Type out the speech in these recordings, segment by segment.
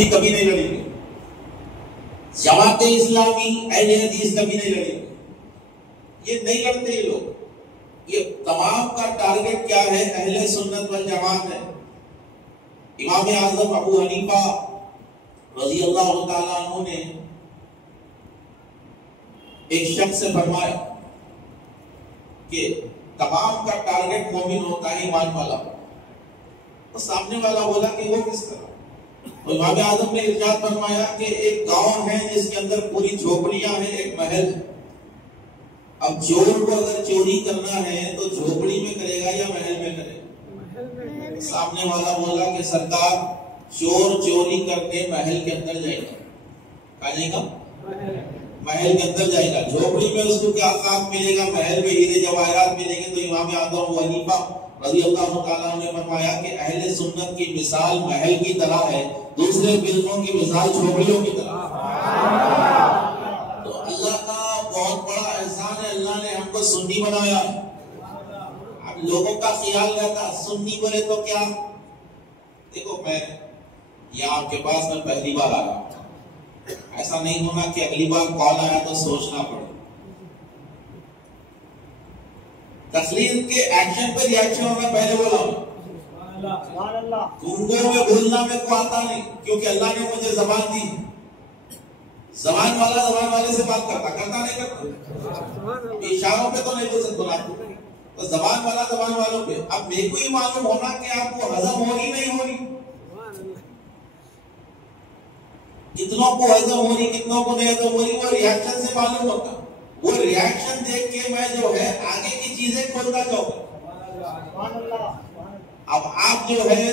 بھی کبھی نہیں لڑیں گے، جماعت اسلامی اہل حدیث کبھی نہیں لڑیں گے، یہ نہیں لڑتے یہ لوگ. یہ تمام کا ٹارگٹ کیا ہے؟ اہل سنت والجماعت ہے. امام اعظم ابو حنیفہ رضی اللہ تعالیٰ عنہ نے ایک شخص سے فرمایا کہ تمام کا ٹارگٹ مومن ہوتا ہے ایمان والا. تو سامنے والا بولا کہ وہ کس طرح؟ تو امام اعظم نے ارشاد فرمایا کہ ایک گاؤں ہے جس کے اندر پوری جھوپڑیاں ہیں، ایک محل. اب چور کو اگر چوری کرنا ہے تو جھوپڑی میں کرے گا یا محل میں کرے گا؟ سامنے والا بولا کہ سرکار چور چوری کرنے محل کے اندر جائے گا. کہاں جائے گا؟ محل کے اندر جائے گا. جھوپڑی میں اس کو کیا خاک ملے گا؟ محل میں ہیرے جواہرات ملیں گے. تو امام اعظم ابو حنیفہ رضی اللہ تعالیٰ نے فرمایا کہ اہل سنت کی مثال محل کی طرح ہے، دوسرے فرقوں کی مثال جھوپڑیوں کی طرح. تو اللہ کا بہت بڑا احسان ہے، اللہ نے ہم کو سنی بنایا. اب لوگوں کا خیال رہتا سنی بولے تو کیا؟ دیکھو میں یہ آپ کے پاس میں پہلی بار آ رہا ہوں، ایسا نہیں ہونا کہ اگلی بار کال آیا تو سوچنا پڑے. تقریر کے ایکشن پہ ریاکشن ہونا پہلے بولا ہوں. گنگوں میں بھولنا میں کو آتا نہیں، کیونکہ اللہ نے مجھے زبان دی. زبان والا زبان والے سے بات کرتا نہیں کرتا، اشاروں پہ تو نہیں بول سکتا تو زبان والا زبان والوں پہ. اب میرے کو ہی معلوم ہونا کہ آپ کو ہضم ہونی نہیں ہونی، کتنوں کو ہضم ہو رہی کتنوں کو نہیں ہضم ہو رہی، وہ ریاکشن سے معلوم ہوتا. وہ ریاکشن دیکھ کے میں جو ہے آگے کی چیزیں کھولتا جاؤں. اب آپ جو ہے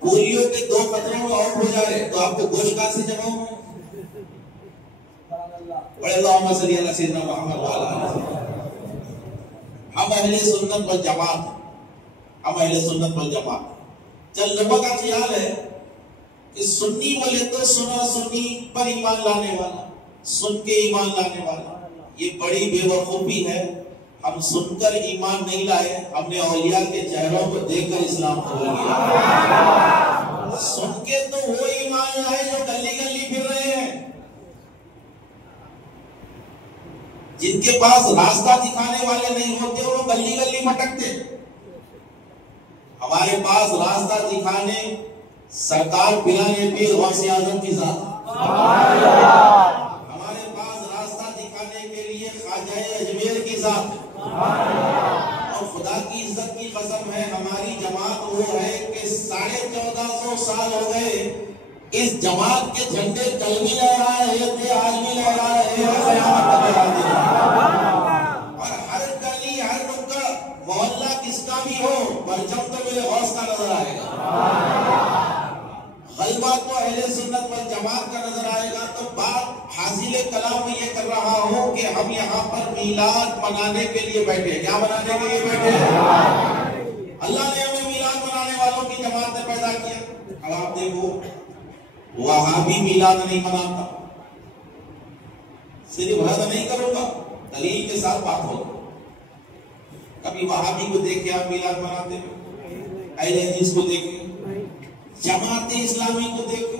پولیو کے 2 قطروں میں آؤٹ ہو جا رہے تو آپ کو گوشت کہاں سے جمع ہو؟ بڑے اللہم صلی اللہ سیدنا محمد وعلی آلہ وسلم. ہم اہل سنت والجماعت، ہم اہل سنت والجماعت. چل لوگوں کا خیال ہے کہ سنی بولے تو سنا سنی پر ایمان لانے والا، سن کے ایمان لانے والا. یہ بڑی بے وقوفی ہے. ہم سن کر ایمان نہیں لائے، ہم نے اولیاء کے چہروں کو دیکھ کر اسلام قبول کیا. سن کے تو وہ ایمان لائے جو گلی گلی پھر رہے ہیں، جن کے پاس راستہ دکھانے والے نہیں ہوتے وہ گلی گلی بھٹکتے. ہمارے پاس راستہ دکھانے سرکار پلانے پیر غوث اعظم کی ذات، ہمارے پاس راستہ دکھانے کے لیے خواجہ اجمیر کی ذات. اور خدا کی عزت کی قسم ہے ہماری جماعت وہ ہے کہ 1450 سال ہو گئے اس جماعت کے جھنڈے کل بھی لہرا رہے تھے، آج بھی لہرا رہے ہیں، قیامت تک لہراتے ہیں. اور ہر گلی ہر نکڑ محلہ کس کا بھی ہو پرچم تو میرے غوث کا نظر آئے گا، غلبہ تو اہل سنت والجماعت کا نظر آئے گا. تو بات حاصل کلام میں یہ کر رہا ہوں کہ ہم یہاں پر میلاد منانے کے لیے بیٹھے. کیا منانے کے لیے بیٹھے؟ اللہ نے ہمیں میلاد منانے والوں کی جماعت نے پیدا کیا. اب آپ دیکھو وہابی میلاد نہیں مناتا، صرف رد نہیں کروں گا، دلیل کے ساتھ بات ہوگا. کبھی وہابی کو دیکھ کے آپ میلاد مناتے ہیں؟ اہل حدیث کو دیکھیں، جماعت اسلامی کو دیکھو،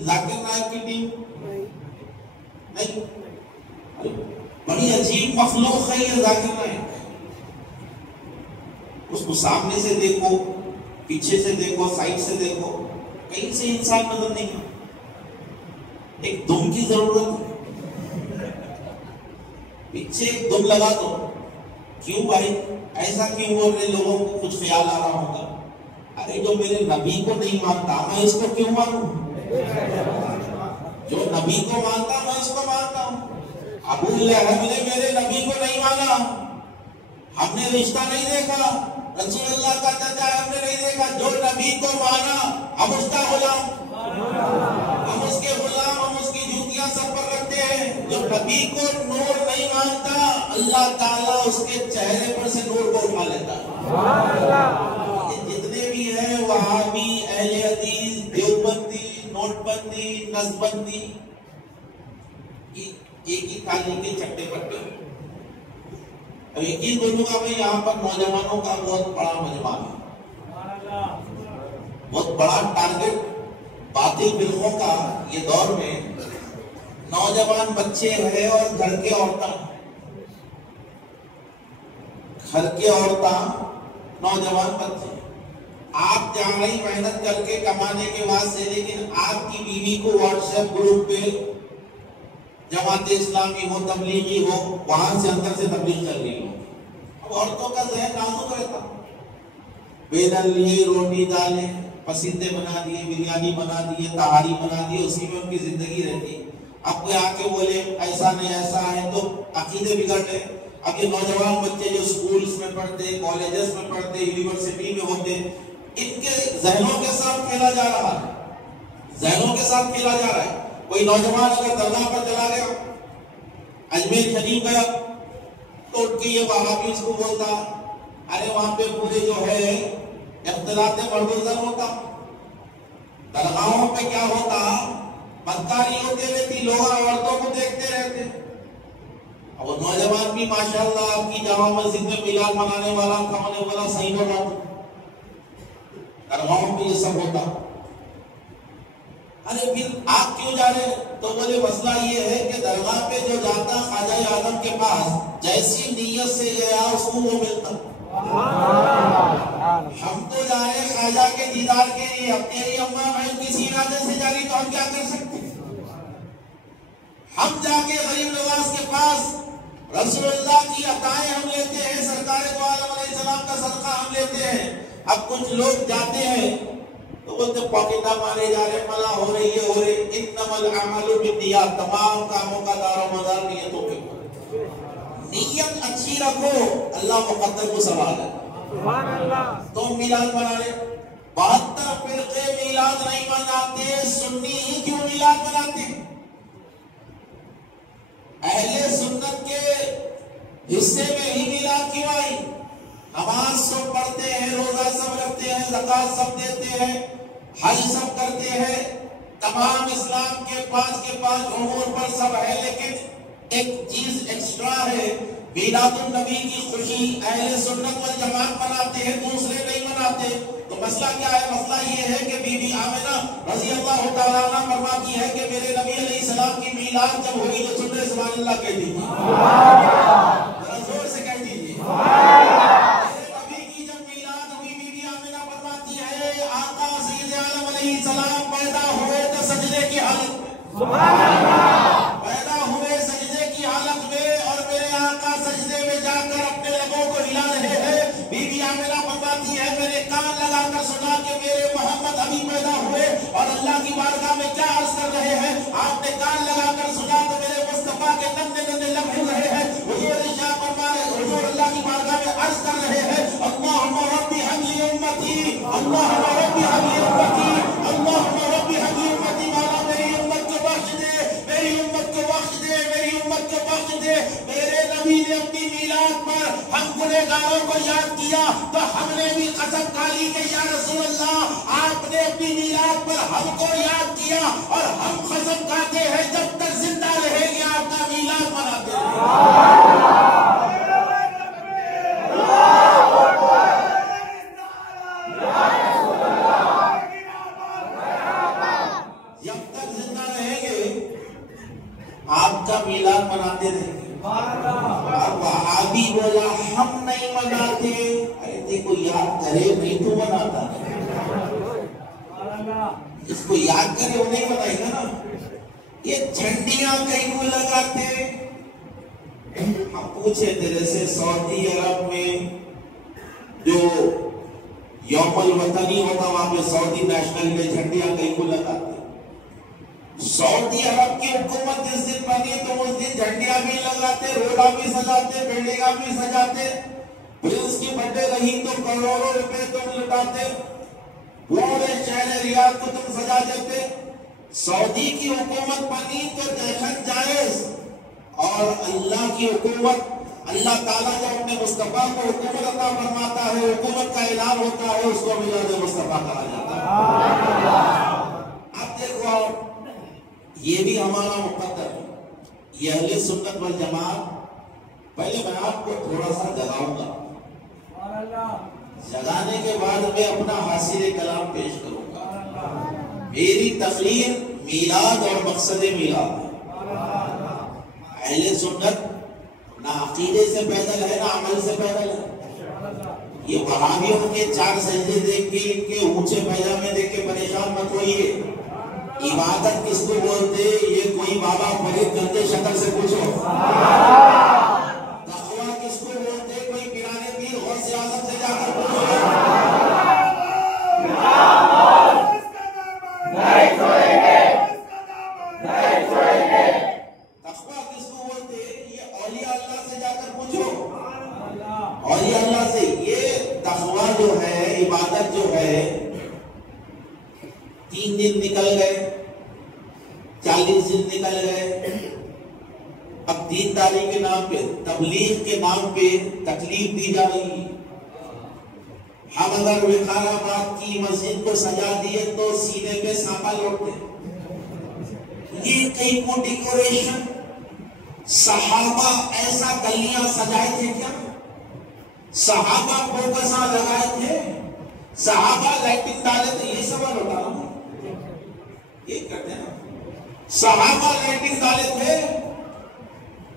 ذاکر نائک کی ٹیم نہیں. بڑی عجیب مخلوق ہے یہ ذاکر نائک. اس کو سامنے سے دیکھو، پیچھے سے دیکھو، سائڈ سے دیکھو، کہیں سے انسان نظر نہیں. ایک دم کی ضرورت ہے، پیچھے ایک دم لگا دو. کیوں بھائی ایسا کیوں بول رہے؟ لوگوں کو کچھ خیال آ رہا ہوگا، ارے جو میرے نبی کو نہیں مانتا میں اس کو کیوں مانوں؟ جو نبی کو مانتا میں اس کو مانتا ہوں. ابو لہب نے میرے نبی کو نہیں مانا، ہم نے رشتہ نہیں دیکھا، رسول اللہ کا چچا ہم نے نہیں دیکھا. جو نبی کو مانا ہم اس کا غلام، ہم اس کے غلام، ہم اس کی جوتیاں سر پر رکھتے ہیں. جو نبی کو نور نہیں مانتا اللہ تعالیٰ اس کے چہرے پر سے نور کو اٹھا لیتا ہے. جتنے بھی ہیں وہابی، اہل حدیث، دیوبندی، نوٹ بندی، نسب بندی، ایک ہی تھالی کے چٹے پٹے. اب یقین بولوں گا میں یہاں پر نوجوانوں کا بہت بڑا مجمع ہے، بہت بڑا ٹارگٹ باطل فرقوں کا یہ دور میں نوجوان بچے ہیں اور گھر کے عورتیں نوجوان بچے آپ جامعی محنت کر کے کمانے کے بعد سے، لیکن آپ کی بیوی کو واٹس ایپ گروپ پہ جماعت اسلامی ہو، تبلیغی ہو، وہاں سے اندر سے تبلیغ کر رہی ہو. اب عورتوں کا ذہن نازک رہتا، بیدن لیے روٹی دالیں پسندے بنا دیے، بریانی بنا دیے، تہاری بنا دیے، اسی میں ان کی زندگی رہتی. اب کوئی آ کے بولے ایسا نہیں ایسا ہے تو عقیدے بگڑ گئے. اب یہ نوجوان بچے جو سکولز میں پڑھتے، کالجز میں پڑھتے، یونیورسٹی میں ہوتے، ان کے ذہنوں کے ساتھ کھیلا جا رہا ہے. کوئی نوجوان اگر درگاہ پر چلا گیا، اجمیر شریف گیا، تو اٹھ کے یہ وہابی اس کو بولتا، ارے وہاں پہ پورے جو ہے اختلاط مرد و زن ہوتا. درگاہوں پہ کیا ہوتا؟ بدکاری ہوتی رہتی، لوگ عورتوں کو دیکھتے رہتے. اب وہ نوجوان بھی ماشاءاللہ آپ کی جامع مسجد میں میلاد منانے والا تھا، انہیں بولا صحیح بنا. درگاہوں پہ یہ سب ہوتا. ارے پھر آپ کیوں جا رہے؟ تو بولے مسئلہ یہ ہے کہ درگاہ پہ جو جاتا خواجہ اعظم کے پاس، جیسی نیت سے گیا اس کو وہ ملتا. ہم تو جا رہے خواجہ کے دیدار کے لیے، اب تیری اماں بہن کسی ارادے سے جا رہی تو ہم کیا کر سکتے؟ ہم جا کے غریب نواز کے پاس رسول اللہ کی عطائیں ہم لیتے ہیں، سرکار دو عالم علیہ السلام کا صدقہ ہم لیتے ہیں. اب کچھ لوگ جاتے ہیں تو بولتے پاکٹا مارے جا رہے، ملا ہو رہی ہے، ہو رہے. انما الاعمال بالنیات، تمام کاموں کا دار و مدار نیتوں کے اوپر. نیت اچھی رکھو، اللہ مقدر کو سوال ہے. تو میلاد منا رہے. 72 فرقے میلاد نہیں مناتے، سنی ہی کیوں میلاد مناتے؟ اہل سنت کے حصے میں ہی میلاد کیوں آئی؟ نماز سب پڑھتے ہیں، روزہ سب رکھتے ہیں، زکوٰۃ سب دیتے ہیں، حج سب کرتے ہیں، تمام اسلام کے 5 امور پر سب ہے. لیکن ایک چیز ایکسٹرا ہے، میلاد النبی کی خوشی اہل سنت والجماعت مناتے ہیں، دوسرے نہیں مناتے. تو مسئلہ کیا ہے؟ مسئلہ یہ ہے کہ بی بی آمنہ رضی اللہ تعالیٰ عنہ فرماتی ہے کہ میرے نبی علیہ السلام کی میلاد جب ہوئی تو سن رہے سبحان اللہ کہہ دیجیے، ذرا زور سے کہہ دیجیے. میرے نبی کی جب میلاد ہوئی، بی بی آمنہ فرماتی ہے آقا سید عالم علیہ السلام پیدا ہوئے تو سجدے کی حالت میں، پیدا ہوئے سجدے کی حالت میں، اور میرے آقا سجدے میں جا کر اپنے لبوں کو ہلا رہے ہیں. بی بی آمنہ فرماتی ہے میں نے کان لگا کر سنا کہ میرے محمد ابھی پیدا ہوئے اور اللہ کی بارگاہ میں کیا عرض کر رہے ہیں. آپ نے کان لگا کر سنا تو میرے مصطفیٰ کے نندے لب ہل رہے ہیں. حضور ارشاد فرما رہے، حضور اللہ کی بارگاہ میں عرض کر رہے ہیں اللہم رب هب لی امتی، اللہم رب هب لی امتی، اللہم رب هب لی امتی. مولا میری امت کو بخش دے، میری امت کو بخش دے، میری امت کو بخش دے. میرے نبی نے اپنی میلاد پر ہم گنہگاروں کو یاد کیا تو ہم نے بھی قسم کھائی کہ یا رسول اللہ آپ نے اپنی میلاد پر ہم کو یاد کیا، اور ہم قسم کھاتے ہیں جب تک زندہ رہیں گے آپ کا میلاد مناتے رہیں. جب تک زندہ رہیں گے آپ کا میلاد مناتے رہیں گے. اور وہابی بولا ہم نہیں مناتے، ارے کوئی یاد کرے نہیں تو مناتا، اس کو یاد کرے وہ نہیں منائے گا نا. یہ جھنڈیاں کہیں کو لگاتے. ہم پوچھے تیرے سے سعودی عرب میں جو یوم الوطنی ہوتا وہاں پہ سعودی نیشنل ڈے جھنڈیاں کہیں کو لگاتے. سعودی عرب کی حکومت جس دن بنی تو اس دن جھنڈیاں بھی لگاتے، روڈا بھی سجاتے، بلڈنگاں بھی سجاتے. پھر اس کی برتھڈے رہی تو کروڑوں روپے تم لٹاتے، پورے شہر ریاض کو تم سجا دیتے. سعودی کی حکومت بنی تو جشن جائز، اور اللہ کی حکومت، اللہ تعالیٰ جب اپنے مصطفیٰ کو حکومت عطا فرماتا ہے، حکومت کا اعلان ہوتا ہے، اس کو میلاد مصطفیٰ کہا جاتا ہے. اب دیکھو یہ بھی ہمارا مقدر ہے. یہ اہل سنت والجماعت، پہلے میں آپ کو تھوڑا سا جگاؤں گا، جگانے کے بعد میں اپنا حاصل کلام پیش کروں گا. میری تقریر میلاد اور مقصد میلاد ہے۔ اہل سنت نہ عقیدے سے پیدل ہے نہ عمل سے پیدل ہے۔ یہ وہابیوں کے 4 سجدے دیکھ کے ان کے اونچے پیجامے دیکھ کے پریشان مت ہوئیے۔ عبادت کس کو بولتے؟ یہ کوئی بابا فرید گندے شکل سے پوچھو۔ تقویٰ کس کو بولتے؟ کوئی پیرانے پیر غوث اعظم سے جا کر پوچھو۔ تقویٰ کس کو بولتے؟ یہ اولیاء اللہ سے جا کر پوچھو۔ اولیاء اللہ سے یہ تقویٰ جو ہے، عبادت جو ہے، 3 دن نکل گئے، 40 دن نکل گئے، اب دینداری کے نام پہ، تبلیغ کے نام پہ تکلیف دی جا رہی ہے۔ ہم اگر وقار آباد کی مسجد کو سجا دیے تو سینے پہ سانپا لوٹتے۔ یہ کئی کو ڈیکوریشن صحابہ ایسا گلیاں سجائے تھے کیا؟ صحابہ فوکساں لگائے تھے؟ صحابہ لائٹنگ ڈالے تھے؟ یہ سوال ہوتا ہے، یہ کرتے ہیں نا، صحابہ لائٹنگ ڈالے تھے؟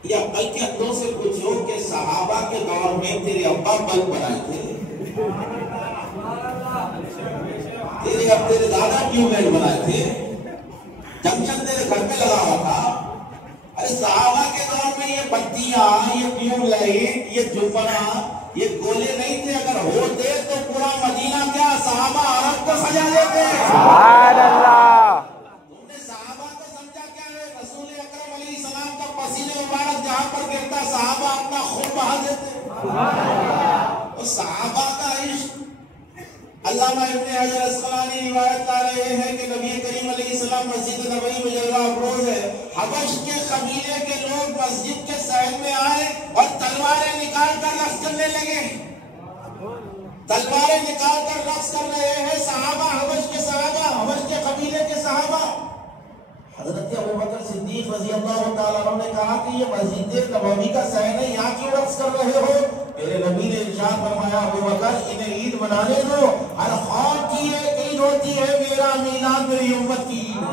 یا بلکہ اندوں سے پوچھو کہ صحابہ کے دور میں تیرے ابا بلب بنائے تھے؟ تیرے دادا کیوں میل بنائے تھے؟ جنکشن تیرے گھر پہ لگا ہوا تھا؟ ارے صحابہ کے دور میں یہ بتیاں، یہ ٹیوب لائٹ، یہ جھومرا، یہ گولے نہیں تھے۔ اگر ہوتے تو پورا مدینہ کیا صحابہ عرب کو سجا دیتے۔ سبحان اللہ۔ تم نے صحابہ کو سمجھا کیا ہے؟ رسول اکرم علیہ السلام کا پسینے مبارک جہاں پر گرتا صحابہ اپنا خون بہا دیتے۔ اور صحابہ کا عشق، علامہ ابن حجر اسقلانی روایت لا رہے ہیں کہ نبی کریم علیہ السلام مسجد نبوی میں جلوہ افروز ہے، حبش کے قبیلے کے لوگ مسجد کے صحن میں آئے اور تلواریں نکال کر رقص کرنے لگے۔ تلواریں نکال کر رقص کر رہے ہیں صحابہ، حبش کے صحابہ، حبش کے قبیلے کے صحابہ۔ حضرت ابوبکر صدیق رضی اللہ تعالیٰ عنہ نے کہا کہ یہ مسجد نبوی کا صحن ہے، یہاں کیوں رقص کر رہے ہو؟ میرے نبی نے ارشاد فرمایا، ابوبکر انہیں عید منانے دو، ہر خواب کی ایک عید ہوتی ہے، میرا میلاد میری امت کی عید ہے۔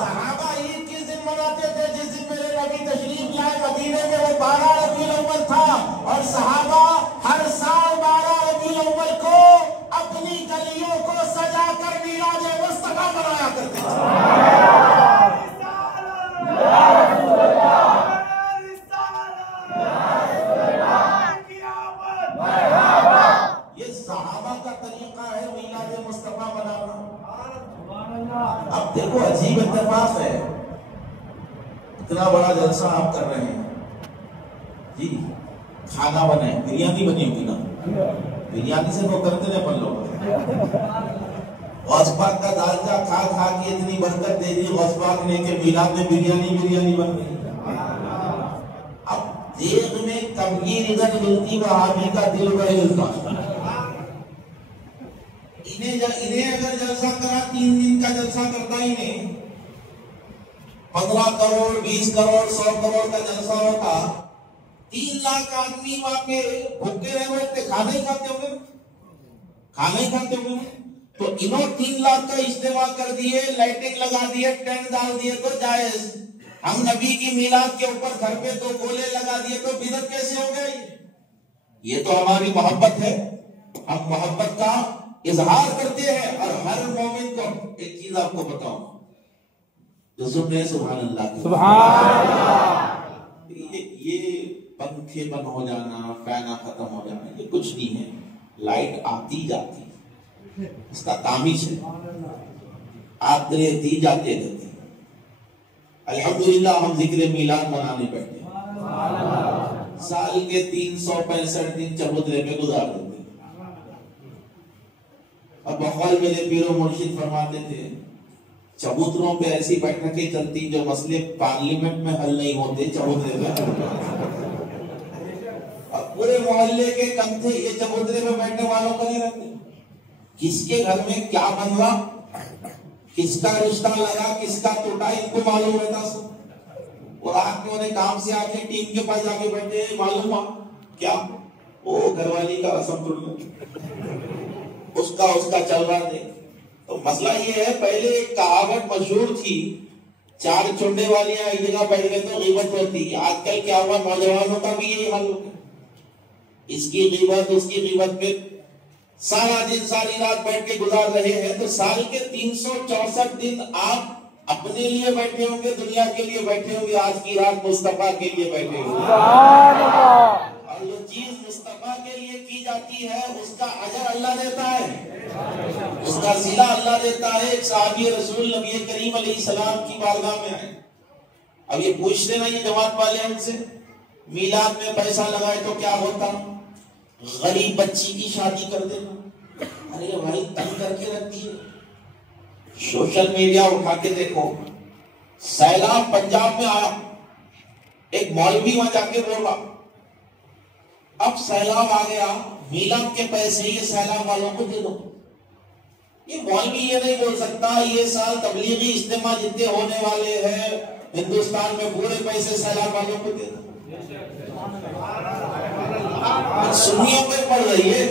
صحابہ عید کس دن مناتے تھے؟ جس دن میرے نبی تشریف لائے مدینے میں، وہ 12 ربیع الاول تھا، اور صحابہ ہر سال 12 ربیع الاول کو اپنی گلیوں کو سجا کر میراج مصطفیٰ منایا کرتے تھے۔ یہ صحابہ کا طریقہ ہے میلاد مصطفیٰ منانا۔ اب دیکھو عجیب اتفاق ہے، اتنا بڑا جلسہ آپ کر رہے ہیں جی، کھانا بنائے، بریانی بنی ہوگی نا، بریانی سے تو کرتے ہیں اپن لوگ۔ غوث پاک کا دالچا کھا کھا کے اتنی برکت دے دی غوث پاک نے کہ میلاد میں بریانی بن گئی۔ اب دیکھ میں کمگیر ادھر ملتی، وہابی کا دل کا ہلتا۔ انہیں اگر جلسہ کرا 3 دن کا جلسہ کرتا ہی نہیں، 15 کروڑ 20 کروڑ 100 کروڑ کا جلسہ ہوتا، 3 لاکھ آدمی وہاں پہ بھوکے رہے ہوئے تھے، کھانا ہی کھاتے ہوئے، تو انہوں 3 لاکھ کا اجتماع کر دیے، لائٹنگ لگا دیے، ٹینٹ ڈال دیے تو جائز۔ ہم نبی کی میلاد کے اوپر گھر پہ 2 گولے لگا دیے تو بدعت کیسے ہو گئی؟ یہ تو ہماری محبت ہے، ہم محبت کا اظہار کرتے ہیں۔ اور ہر مومن کو ایک چیز آپ کو بتاؤں، جو سن رہے سبحان اللہ، یہ پنکھے بند ہو جانا، فینا ختم ہو جانا، یہ کچھ نہیں ہے، لائٹ آتی جاتی، اس کا کام ہی ہے، آتی رہتی جاتے رہتی۔ الحمدللہ ہم ذکر میلاد منانے بیٹھے، سال کے 365 دن چبوترے پہ گزار دیتے۔ اب بقول میرے پیر و مرشد فرماتے تھے، چبوتروں پہ ایسی بیٹھکیں چلتی جو مسئلے پارلیمنٹ میں حل نہیں ہوتے، چبوترے پہ حل ہوتے۔ اب پورے محلے کے کم تھے، یہ چبوترے پہ بیٹھنے والوں کو نہیں رہتے، کس کے گھر میں کیا بن رہا، کس کا رشتہ لگا، کس کا ٹوٹا، ان کو معلوم رہتا سب۔ اور رات میں انہیں کام سے آ کے ٹیم کے پاس جا کے بیٹھے، معلوم ہوا کیا؟ وہ گھر والی کا رسم ٹوٹ گیا، اس کا چل رہا تھے، تو مسئلہ یہ ہے، پہلے ایک کہاوت مشہور تھی، چار چنڈے والیاں ایک جگہ بیٹھ گئے تو غیبت ہوتی۔ آج کل کیا ہوا، نوجوانوں کا بھی یہی حال ہو گیا، اس کی غیبت اس کی غیبت پہ سارا دن ساری رات بیٹھ کے گزار رہے ہیں۔ تو سال کے 364 دن آپ اپنے لیے بیٹھے ہوں گے، دنیا کے لیے بیٹھے ہوں گے، آج کی رات مصطفیٰ کے لیے بیٹھے ہوں گے۔ اور جو چیز مصطفیٰ کے لیے کی جاتی ہے اس کا اجر اللہ دیتا ہے، اس کا صلہ اللہ دیتا ہے۔ ایک صحابی رسول نبی کریم علیہ السلام کی بارگاہ میں آئے، اب یہ پوچھتے نا یہ جماعت والے ان سے، میلاد میں پیسہ لگائے تو کیا ہوتا؟ غریب بچی کی شادی کر دینا۔ ارے بھائی تنگ کر کے رکھتی ہے، سوشل میڈیا اٹھا کے دیکھو، سیلاب پنجاب میں آیا، ایک مولوی وہاں جا کے بولا اب سیلاب آ گیا، میلاد کے پیسے یہ سیلاب والوں کو دے دو۔ یہ مولوی یہ نہیں بول سکتا یہ سال تبلیغی اجتماع جتنے ہونے والے ہیں ہندوستان میں پورے پیسے سیلاب والوں کو دے دو۔ سنیوں پہ پڑ رہی ہے،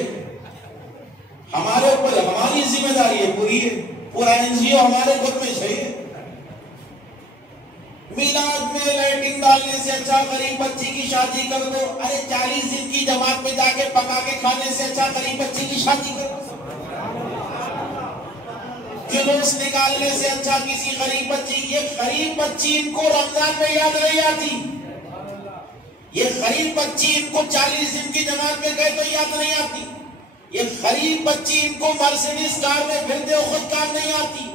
ہمارے اوپر ہماری ذمہ داری ہے، پورا NGO ہمارے خود میں چاہیے۔ میلاد میں لائٹنگ ڈالنے سے اچھا غریب بچی کی شادی کر دو۔ ارے 40 دن کی جماعت میں جا کے پکا کے کھانے سے اچھا غریب بچی کی شادی کر دو۔ جلوس نکالنے سے اچھا کسی غریب بچی، یہ غریب بچی ان کو رمضان میں یاد نہیں آتی، یہ غریب بچی ان کو 40 دن کی جماعت میں گئے تو یاد نہیں آتی، یہ غریب بچی ان کو مرسیڈیز کار میں پھرتے ہو خود کار نہیں آتی،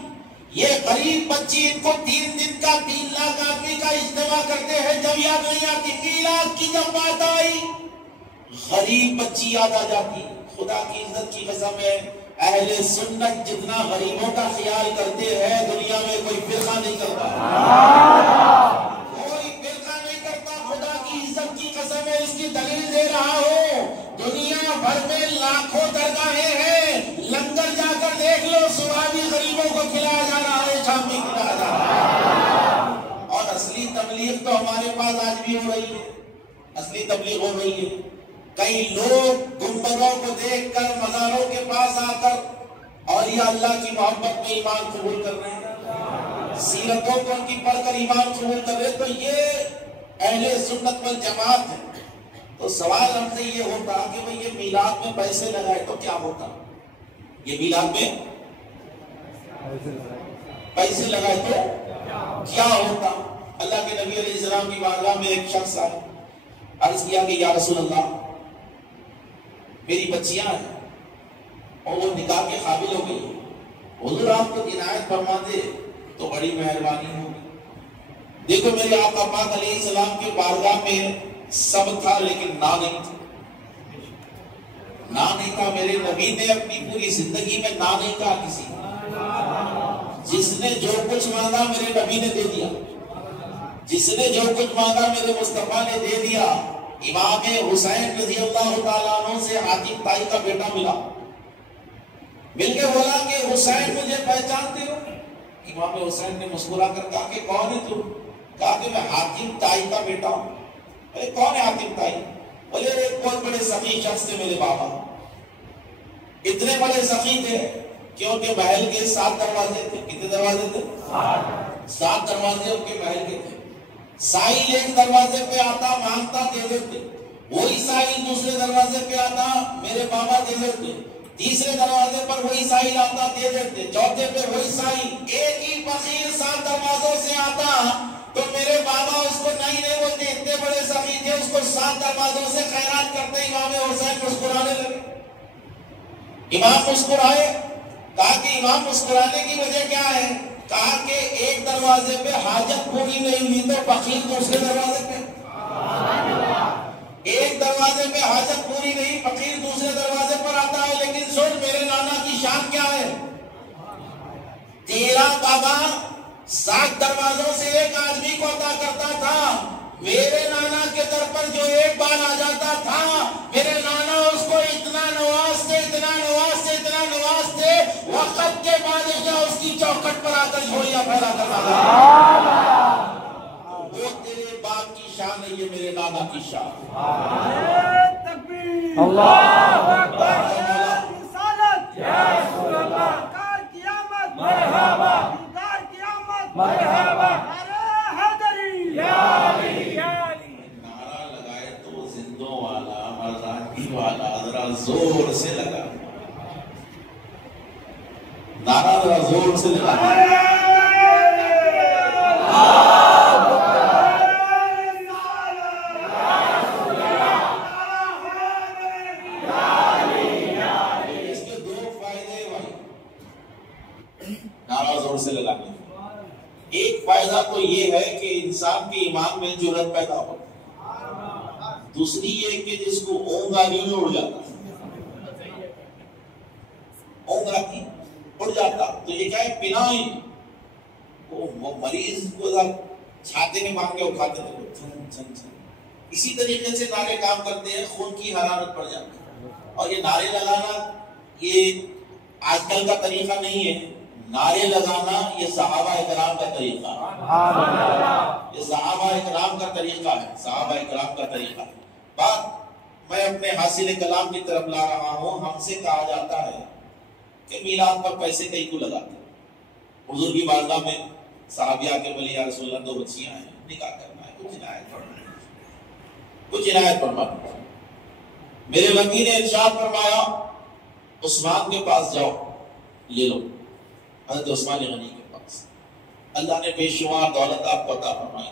یہ غریب بچی ان کو 3 دن کا 3 لاکھ آدمی کا اجتماع کرتے ہیں جب یاد نہیں آتی، میلاد کی جب بات آئی غریب بچی یاد آ جاتی۔ خدا کی عزت کی قسم ہے، اہل سنت جتنا غریبوں کا خیال کرتے ہیں دنیا میں کوئی فرقہ نہیں کرتا، کوئی فرقہ نہیں کرتا۔ خدا کی عزت کی قسم ہے، اس کی دلیل دے رہا ہوں، دنیا بھر میں لاکھوں درگاہیں ہیں، لنگر جا کر دیکھ لو، صبح بھی غریبوں کو کھلایا جا رہا ہے، شام بھی کھلایا جا رہا ہے۔ اور اصلی تبلیغ تو ہمارے پاس آج بھی ہو رہی ہے، اصلی تبلیغ ہو رہی ہے۔ کئی لوگ گنبدوں کو دیکھ کر مزاروں کے پاس آ کر اور یہ اللہ کی محبت میں ایمان قبول کر رہے ہیں، سیرتوں کو ان کی پڑھ کر ایمان قبول کر رہے ہیں، تو یہ اہل سنت والجماعت ہے۔ تو سوال ہم سے یہ ہوتا کہ بھئی یہ میلاد میں پیسے لگائے تو کیا ہوتا؟ یہ میلاد میں پیسے لگائے تو کیا ہوتا؟ اللہ کے نبی علیہ السلام کی بارگاہ میں ایک شخص آئے، عرض کیا کہ یا رسول اللہ میری بچیاں ہیں اور وہ نکاح کے قابل ہو گئی، حضور آپ کو عنایت فرما دے تو بڑی مہربانی ہوگی۔ دیکھو میرے آقا پاک علیہ السلام کے بارگاہ میں سب تھا لیکن نہ نہیں تھا، نہ نہیں تھا۔ میرے نبی نے اپنی پوری زندگی میں نہ نہیں کہا کسی کو، جس نے جو کچھ مانگا میرے نبی نے دے دیا، جس نے جو کچھ مانگا میرے مصطفیٰ نے دے دیا۔ امام حسین رضی اللہ تعالیٰ عنہ سے حاتم طائی کا بیٹا ملا، مل کے بولا کہ حسین مجھے پہچانتے ہو؟ امام حسین نے مسکرا کر کہا کہ کون ہے تم؟ کہا کہ میں حاتم طائی کا بیٹا ہوں۔ بولے کون ہے حاتم طائی؟ بولے ایک بہت بڑے سخی شخص تھے میرے بابا، اتنے بڑے سخی تھے کیونکہ محل کے 7 دروازے تھے۔ کتنے دروازے تھے؟ 7 دروازے ان کے محل کے تھے۔ سائل ایک دروازے پہ آتا مانگتا دے دیتے، وہی سائل دوسرے دروازے پہ آتا میرے بابا دے دیتے، تیسرے دروازے پر وہی سائل آتا دے دیتے، چوتھے پہ وہی سائل۔ ایک ہی فقیر 7 دروازوں سے آتا تو میرے بابا اس کو نہیں بولتے، اتنے بڑے سخی تھے، اس کو 7 دروازوں سے خیرات کرتے۔ امام حسین مسکرانے لگے، امام مسکرائے، کہا کہ امام مسکرانے کی وجہ کیا ہے؟ کہا کہ ایک دروازے پہ حاجت پوری نہیں ہوئی تو فقیر دوسرے دروازے پہ، ایک دروازے پہ حاجت پوری نہیں فقیر دوسرے دروازے پر آتا ہے۔ لیکن سن میرے نانا کی شان کیا ہے؟ تیرا بابا 7 دروازوں سے ایک آدمی کو عطا کرتا تھا، میرے نانا کے در پر جو ایک بار آ جاتا تھا میرے نانا اس کو اتنا نوازتے، اتنا نوازتے، اتنا نوازتے، وقت کے بادشاہ اس کی چوکھٹ پر آ کر جھولیاں پھیلا کرتا تھا۔ وہ تیرے باپ کی شان ہے، یہ میرے نانا کی شان۔ اللہ اکبر، رسالت یا رسول اللہ، مرحبا حیدری یا علی یا علی. نعرہ لگائے تو زندوں والا مرزاقی والا ذرا زور سے لگا. نعرہ ذرا زور سے لگا. اس کے دو فائدے بھائی نعرہ زور سے لگانے. ایک فائدہ تو یہ ہے کہ انسان کے ایمان میں جرأت پیدا ہو. دوسری یہ کہ جس کو اونگ آگے میں اڑ جاتا اونگ آگے اڑ جاتا تو یہ کیا ہے پناہ ہی وہ مریض کو چھاتے میں باندھ کے اٹھاتے تھے. اسی طریقے سے نعرے کام کرتے ہیں, خون کی حرارت بڑھ جاتی ہے. اور یہ نعرے لگانا یہ آج کل کا طریقہ نہیں ہے. نعرے لگانا یہ صحابہ اکرام کا طریقہ ہے. یہ صحابہ اکرام کا طریقہ ہے. صحابہ اکرام کا طریقہ ہے. بات میں اپنے حاصل کلام کی طرف لا رہا ہوں. ہم سے کہا جاتا ہے کہ میلاد پر پیسے کئی کو لگاتے. حضور کی بارگاہ میں صحابیہ کے بولے یا رسول اللہ 2 بچیاں ہیں, نکاح کرنا ہے, کچھ عنایت پڑھنا ہے, کچھ عنایت پڑھنا. میرے نبی نے ارشاد فرمایا عثمان کے پاس جاؤ لے لو. حضرت عثمان غنی کے پاس اللہ نے بے شمار دولت آپ کو عطا فرمائی.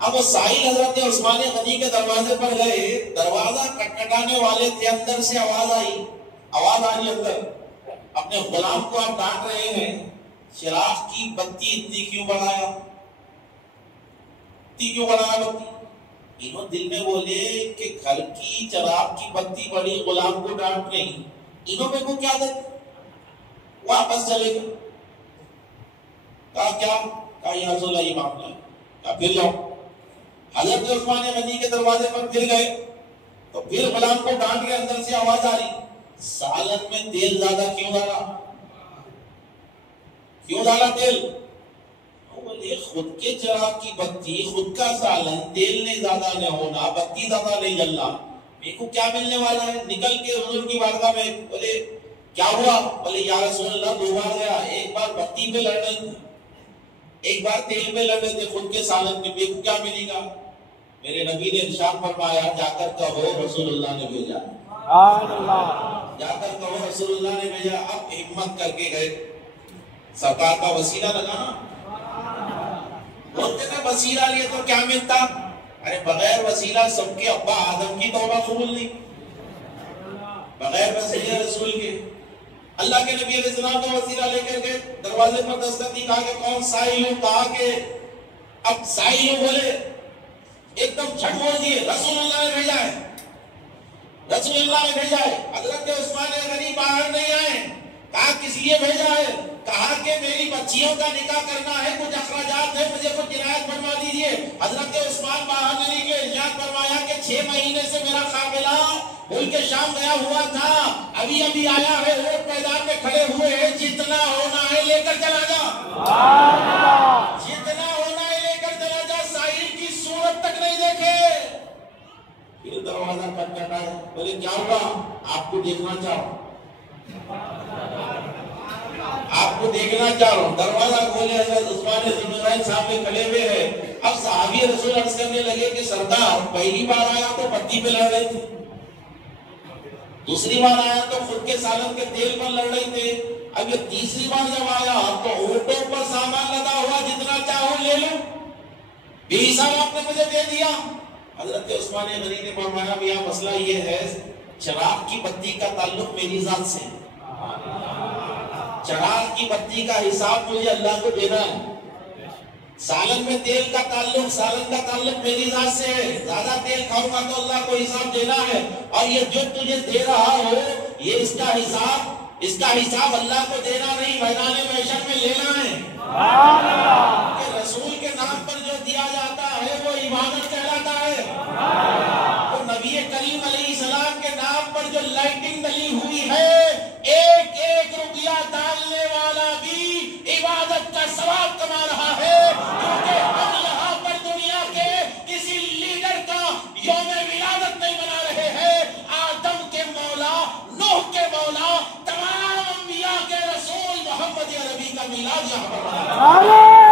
اب وہ سائل حضرت عثمان غنی کے دروازے پر گئے. دروازہ کٹکھٹانے والے تھے. اندر سے آواز آئی اندر. اپنے غلام کو آپ ڈانٹ رہے ہیں چراغ کی بتی اتنی کیوں بڑھایا بتی. انہوں دل میں بولے کہ گھر کی چراغ کی بتی بڑی, غلام کو ڈانٹ نہیں. انہوں میں کو کیا دیتے, واپس چلے گئے. کہا یا رسول اللہ یہ معاملہ ہے. کہا پھر جاؤ. حضرت عثمان غنی کے دروازے پر پھر گئے تو پھر غلام کو ڈانٹ کے اندر سے آواز آ رہی سالن میں تیل زیادہ کیوں ڈالا تیل. بولے خود کے چراغ کی بتی, خود کا سالن, تیل نے زیادہ نہ ہونا, بتی زیادہ نہیں جلنا, میرے کو کیا ملنے والا ہے. نکل کے حضور کی بارگاہ میں بولے کیا ہوا. بولے یا رسول اللہ 2 بار گیا, ایک بار بتی پہ لڑ رہے تھے, ایک بار تیل پہ لڑ رہے تھے, خود کے سالن میں, میرے کو کیا ملے گا. میرے نبی نے ارشاد فرمایا جا کر کہو رسول اللہ نے بھیجا. جا کر کہو رسول اللہ نے بھیجا. اب ہمت کر کے گئے. سرکار کا وسیلہ لگانا, بولتے تھے وسیلہ لیے تو کیا ملتا. ارے بغیر وسیلہ سب کے ابا آدم کی توبہ قبول نہیں, بغیر وسیلہ رسول کے. اللہ کے نبی علیہ السلام کا وسیلہ لے کر کے دروازے پر دستک دی. کہا کہ کون سائل ہوں. کہا کہ اب سائل ہوں. بولے ایک دم جھٹ بول دیے رسول اللہ نے بھیجا ہے, رسول اللہ نے بھیجا ہے. حضرت عثمان غنی باہر نہیں آئے. کہا کس لیے بھیجا ہے. کہا کہ میری بچیوں کا نکاح کرنا ہے, کچھ اخراجات ہے, مجھے کچھ عنایت فرما دیجیے. حضرت عثمان باہر نہیں کے ارشاد فرمایا کہ 6 مہینے سے میرا قافلہ ملک شام گیا ہوا تھا, ابھی آیا ہے, روڈ میدان میں کھڑے ہوئے ہیں, جتنا ہونا ہے لے کر چلا جا, جتنا ہونا ہے لے کر چلا جا. ساحل کی صورت تک نہیں دیکھے. پھر دروازہ کھٹکھٹایا. بولے کیا ہوگا. آپ کو دیکھنا چاہو, آپ کو دیکھنا چاہ رہا ہوں. دروازہ کھولے. حضرت عثمان ذوالنورین سامنے کھڑے ہوئے ہیں. اب صحابی رسول عرض کرنے لگے کہ سردار پہلی بار آیا تو پٹی پہ لڑ رہے تھے, دوسری بار آیا تو خود کے سالن کے تیل پر لڑ رہے تھے, اب یہ تیسری بار جب آیا تو اونٹوں پر سامان لگا ہوا, جتنا چاہو لے لو, بے حساب آپ نے مجھے دے دیا. حضرت عثمان غنی نے فرمایا میاں مسئلہ یہ ہے چراغ کی بتی کا تعلق میری ذات سے ہے, چراغ کی بتی کا حساب مجھے اللہ کو دینا ہے. سالن میں تیل کا تعلق, سالن کا تعلق میری ذات سے ہے. زیادہ تیل کھاؤں گا تو اللہ کو حساب دینا ہے, اور یہ جو تجھے دے رہا ہو یہ اس کا حساب اللہ کو دینا نہیں, میدان محشر میں لینا ہے. کہ رسول کے نام پر جو دیا جاتا ہے وہ عبادت کہلاتا ہے. وہ نبی کریم علیہ السلام کے نام پر جو لائٹنگ ڈلی ہوئی ہے, ایک ایک روپیہ ڈالنے والا بھی عبادت کا ثواب کما رہا ہے. کیونکہ ہم یہاں پر دنیا کے کسی لیڈر کا یوم ولادت نہیں منا رہے ہیں. آدم کے مولا, نوح کے مولا, تمام انبیاء کے رسول محمد عربی کا میلاد یہاں پر منا رہے ہیں.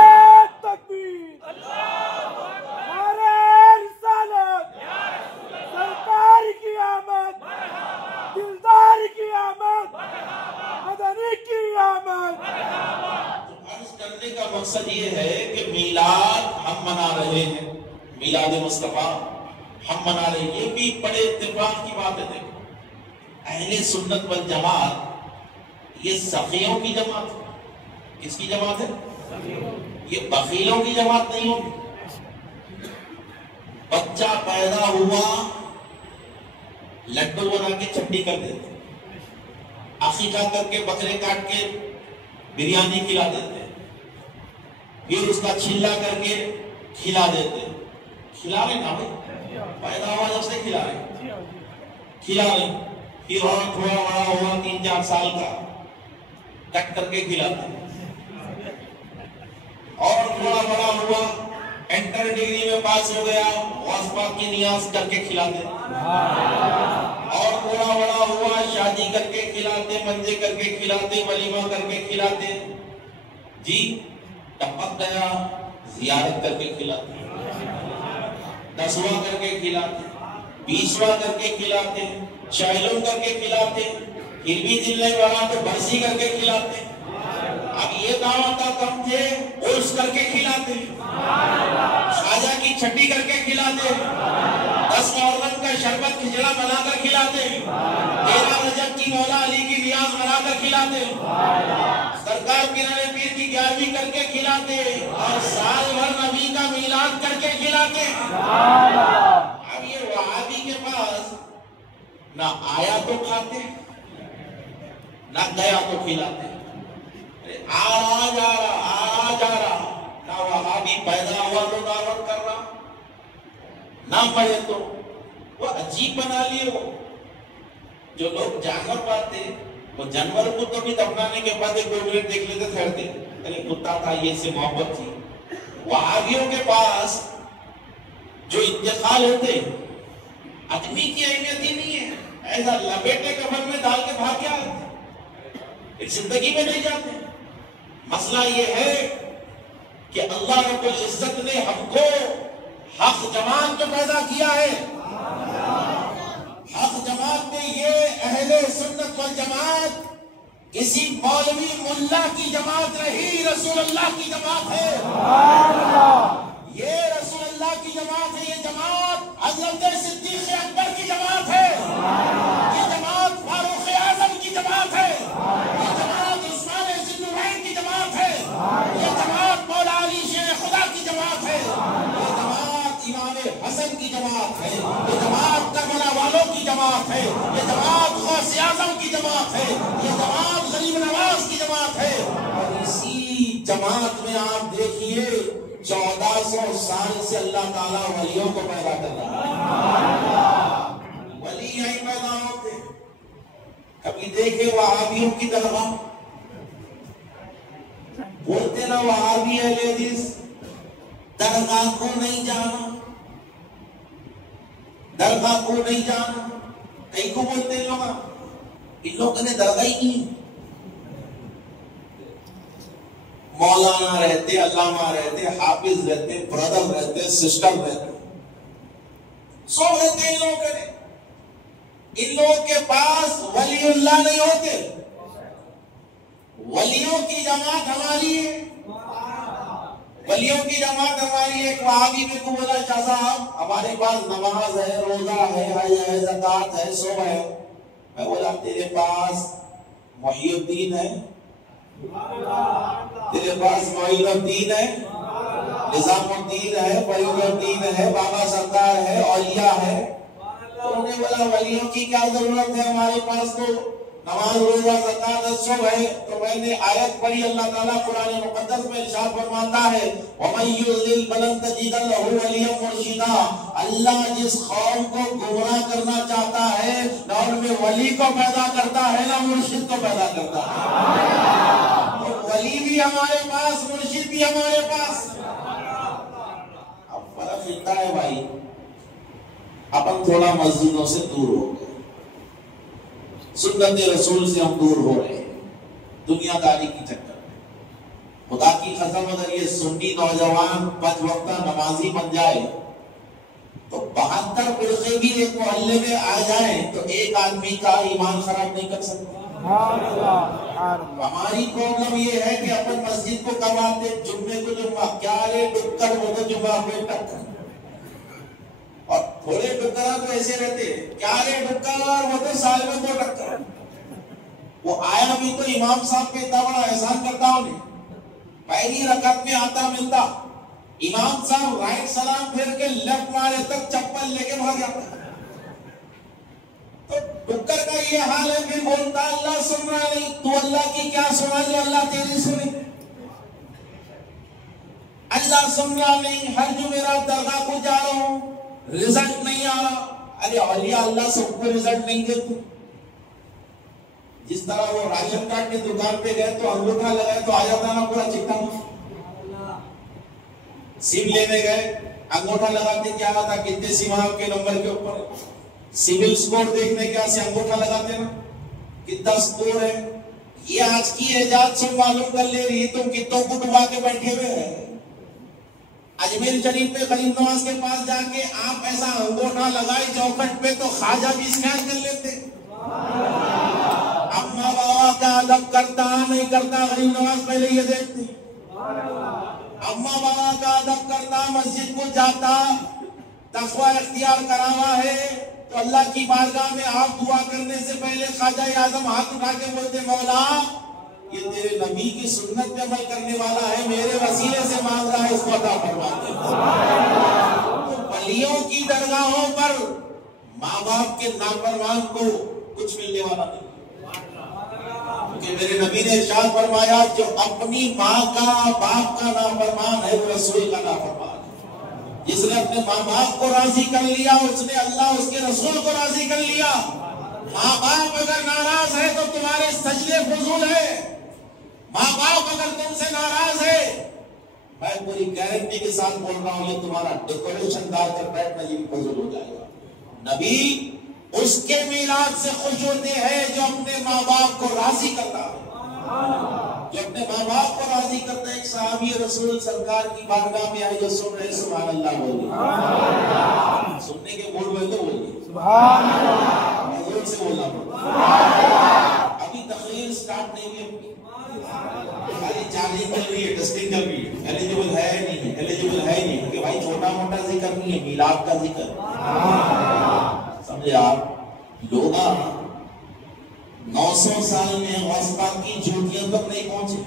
مقصد یہ ہے کہ میلاد ہم منا رہے ہیں، میلاد مصطفیٰ ہم منا رہے ہیں، یہ بھی بڑے اتفاق کی بات ہے۔ دیکھو اہل سنت والجماعت یہ سخیوں کی جماعت ہے۔ کس کی جماعت ہے؟ یہ بخیلوں کی جماعت نہیں ہوگی۔ بچہ پیدا ہوا لڈو بنا کے چٹنی کر دیتے، عقیقہ کر کے بکرے کاٹ کے بریانی کھلا دیتے، پھر اس کا چھلا کر کے کھلا دیتے۔ کھلا رہے نا بھائی، پیدا ہوا جب سے کھلا رہے، پھر اور تھوڑا بڑا ہوا 3-4 سال کا کٹ کر کے کھلاتے، اور تھوڑا بڑا ہوا انٹر ڈگری میں پاس ہو گیا، غوث پاک کی نیاز کر کے کھلاتے، اور تھوڑا بڑا ہوا شادی کر کے کھلاتے، منجے کر کے کھلاتے، ولیمہ کر کے کھلاتے، جی ٹپک گیا زیارت کر کے کھلاتے، 10واں کر کے کھلاتے، 20واں کر کے کھلاتے، شائلوں کر کے کھلاتے، پھر بھی دل نہیں بڑھا تو برسی کر کے کھلاتے، اب یہ دعوت کا کم تھے عرس کر کے کھلاتے، خواجہ کی چھٹی کر کے کھلاتے، 10 محرم کا شربت کھچڑا بنا کر کھلاتے، 13 رجب کی مولا علی کی ریاض بنا کر کھلاتے، سرکار پیرانے پیر کی 11ویں کر کے کھلاتے، اور سال بھر نبی کا میلاد کر کے کھلاتے۔ اب یہ وہابی کے پاس نہ آیا تو کھاتے، نہ گیا تو کھلاتے، آ جا رہا، نہ وہابی پیدا ہوا تو دعوت کر رہا، نہ پڑھے تو وہ عجیب بنا لیے۔ وہ جو لوگ جانور پاتے وہ جانور کو تو بھی دفنانے کے بعد 2 منٹ دیکھ لیتے، ٹھہرتے، ارے کتا تھا، یہ سے محبت تھی۔ وہابیوں کے پاس جو انتقال ہوتے آدمی کی اہمیت ہی نہیں ہے، ایسا لپیٹے کفن میں ڈال کے بھاگ گیا، زندگی میں نہیں جاتے۔ مسئلہ یہ ہے کہ اللہ رب العزت نے ہم کو حق جماعت میں پیدا کیا ہے۔ حق جماعت میں یہ اہل سنت والجماعت کسی مولوی ملا کی جماعت رہی، رسول اللہ کی جماعت ہے۔ یہ رسول اللہ کی جماعت ہے، یہ جماعت حضرت صدیق اکبر کی جماعت ہے، یہ جماعت فاروق اعظم کی جماعت ہے، یہ جماعت عثمان ذی النورین کی جماعت ہے، یہ جماعت مولا علی شیر خدا کی جماعت ہے، یہ جماعت امام حسن کی جماعت ہے، یہ جماعت کربلا والوں کی جماعت ہے، یہ جماعت غوث اعظم کی جماعت ہے، یہ جماعت غریب نواز کی جماعت ہے۔ اور اسی جماعت میں آپ دیکھیے 1400 سال سے اللہ تعالیٰ ولیوں کو پیدا کر رہا ہے، ولی یہیں پیدا ہوتے۔ کبھی دیکھے وہابیوں کی درگاہ، بولتے نا وہابی ہے لیڈیز، درگاہ کو نہیں جانا، درگاہ کو نہیں جانا، کئی کو بولتے ہیں لوگ، ان لوگوں نے درگاہ ہی نہیں۔ مولانا رہتے، علامہ رہتے، حافظ رہتے، بردر رہتے، سسٹر رہتے، سو رہتے ان لوگوں کے، ان لوگوں کے پاس ولی اللہ نہیں ہوتے۔ ولیوں کی جماعت ہماری ہے، ولیوں کی جماعت ہماری ہے۔ ایک وہابی میں کو بولا شاہ صاحب ہمارے پاس نماز ہے، روزہ ہے، حج ہے، زکات ہے، سب ہے۔ میں بولا تیرے پاس محی الدین ہے، تیرے پاس معین الدین ہے، نظام الدین ہے، فیض الدین ہے، بابا سردار ہے، اولیاء ہے۔ تو انہوں نے بولا ولیوں کی کیا ضرورت ہے، ہمارے پاس تو نماز روزہ زکات سب ہے۔ تو میں نے آیت پڑھی، اللہ تعالیٰ قرآن مقدس میں ارشاد فرماتا ہے وَمَن يُضْلِلْ فَلَن تَجِدَ لَهُ وَلِيًّا مُرْشِدًا۔ اللہ جس قوم کو گمراہ کرنا چاہتا ہے نہ ان میں ولی کو پیدا کرتا ہے نہ مرشد کو پیدا کرتا ہے۔ تو ولی بھی ہمارے پاس، مرشد بھی ہمارے پاس۔ اب فرق اتنا ہے بھائی، اپن تھوڑا مسجدوں سے دور ہو گئے، سنت رسول سے ہم دور ہو رہے ہیں، دنیا داری کی چکر میں۔ خدا کی قسم اگر یہ سنی نوجوان 5 وقتہ نمازی بن جائے تو 72 فرقے بھی ایک محلے میں آ جائیں تو ایک آدمی کا ایمان خراب نہیں کر سکتا۔ ہماری پرابلم یہ ہے کہ اپن مسجد کو کب آتے جمعے کو جمعہ کیا رے ڈکر وہ تو جمعہ پہ ٹکر اور تھوڑے ڈکرا تو ایسے رہتے کیا رے ڈکر وہ تو سال میں دو ٹکر وہ آیا بھی تو امام صاحب پہ اتنا بڑا احسان کرتا ہوں پہلی رکعت میں آتا ملتا امام صاحب رائٹ سلام پھر کے لیفٹ مارے تک چپل لے کے بھاگ جاتا تو ڈکر کا یہ حال ہے کہ بولتا اللہ سن رہا نہیں تو اللہ کی کیا سنا جو اللہ تیری سنی اللہ سن رہا نہیں ہر جمعرات درگاہ کو جا رہا ہوں رزلٹ نہیں آ رہا ارے اولیاء اللہ سب کو رزلٹ نہیں دیتے جس طرح وہ راشن کارڈ کی دکان پہ گئے تو انگوٹھا لگائے تو آ جاتا نا پورا چٹا سم لینے گئے انگوٹھا لگاتے کیا آتا کتنے سم آپ کے نمبر کے اوپر سیول سکور دیکھنے کیا سے انگوٹھا لگاتے نا کتنا سکور ہے یہ آج کی ایجاد سے معلوم کر لے رہی تم کتوں کو ڈبا کے بیٹھے ہوئے ہیں اجمیر شریف میں غریب نواز کے پاس جا کے آپ ایسا انگوٹھا لگائے چوکھٹ پہ تو خواجہ بھی اسکین کر لیتے اما بابا کا ادب کرتا نہیں کرتا غریب نواز پہلے یہ دیکھتے اما بابا کا ادب کرتا مسجد کو جاتا تقوی اختیار کرا ہوا ہے تو اللہ کی بارگاہ میں آپ دعا کرنے سے پہلے خواجہ اعظم ہاتھ اٹھا کے بولتے مولا یہ تیرے نبی کی سنت پہ عمل کرنے والا ہے میرے وسیلے سے مانگ رہا ہے اس کو عطا فرما دے تو ولیوں کی درگاہوں پر ماں باپ کے نافرمان کو کچھ ملنے والا نہیں کہ میرے نبی نے ارشاد فرمایا جو اپنی ماں کا باپ کا نافرمان ہے وہ رسول کا نافرمان ہے جس نے اپنے ماں باپ کو راضی کر لیا اس نے اللہ اس کے رسول کو راضی کر لیا ماں باپ اگر ناراض ہے تو تمہارے سجدے فضول ہے ماں باپ اگر تم سے ناراض ہے میں پوری گارنٹی کے ساتھ بول رہا ہوں یہ تمہارا ڈیکوریشن ڈال کر بیٹھنا یہ فضول ہو جائے گا نبی اس کے میلاد سے خوش ہوتے ہیں جو اپنے ماں باپ کو راضی کرتا ہے جو اپنے ماں باپ کو راضی کرتا ہے ایک صحابی رسول سرکار کی بارگاہ میں آئے جو سن رہے سبحان اللہ بولے سننے کے موڈ میں تو بولے سبحان اللہ حضور سے بولنا ابھی تقریر سٹارٹ نہیں ہوئی خالی چارجنگ چل رہی ہے ٹیسٹنگ چل رہی ہے ایلیجیبل ہے نہیں ایلیجیبل ہے نہیں کہ بھائی چھوٹا موٹا ذکر نہیں ہے میلاد کا ذکر سمجھے آپ لوگ 900 سال میں غوث پاک کی جوتیاں تک نہیں پہنچے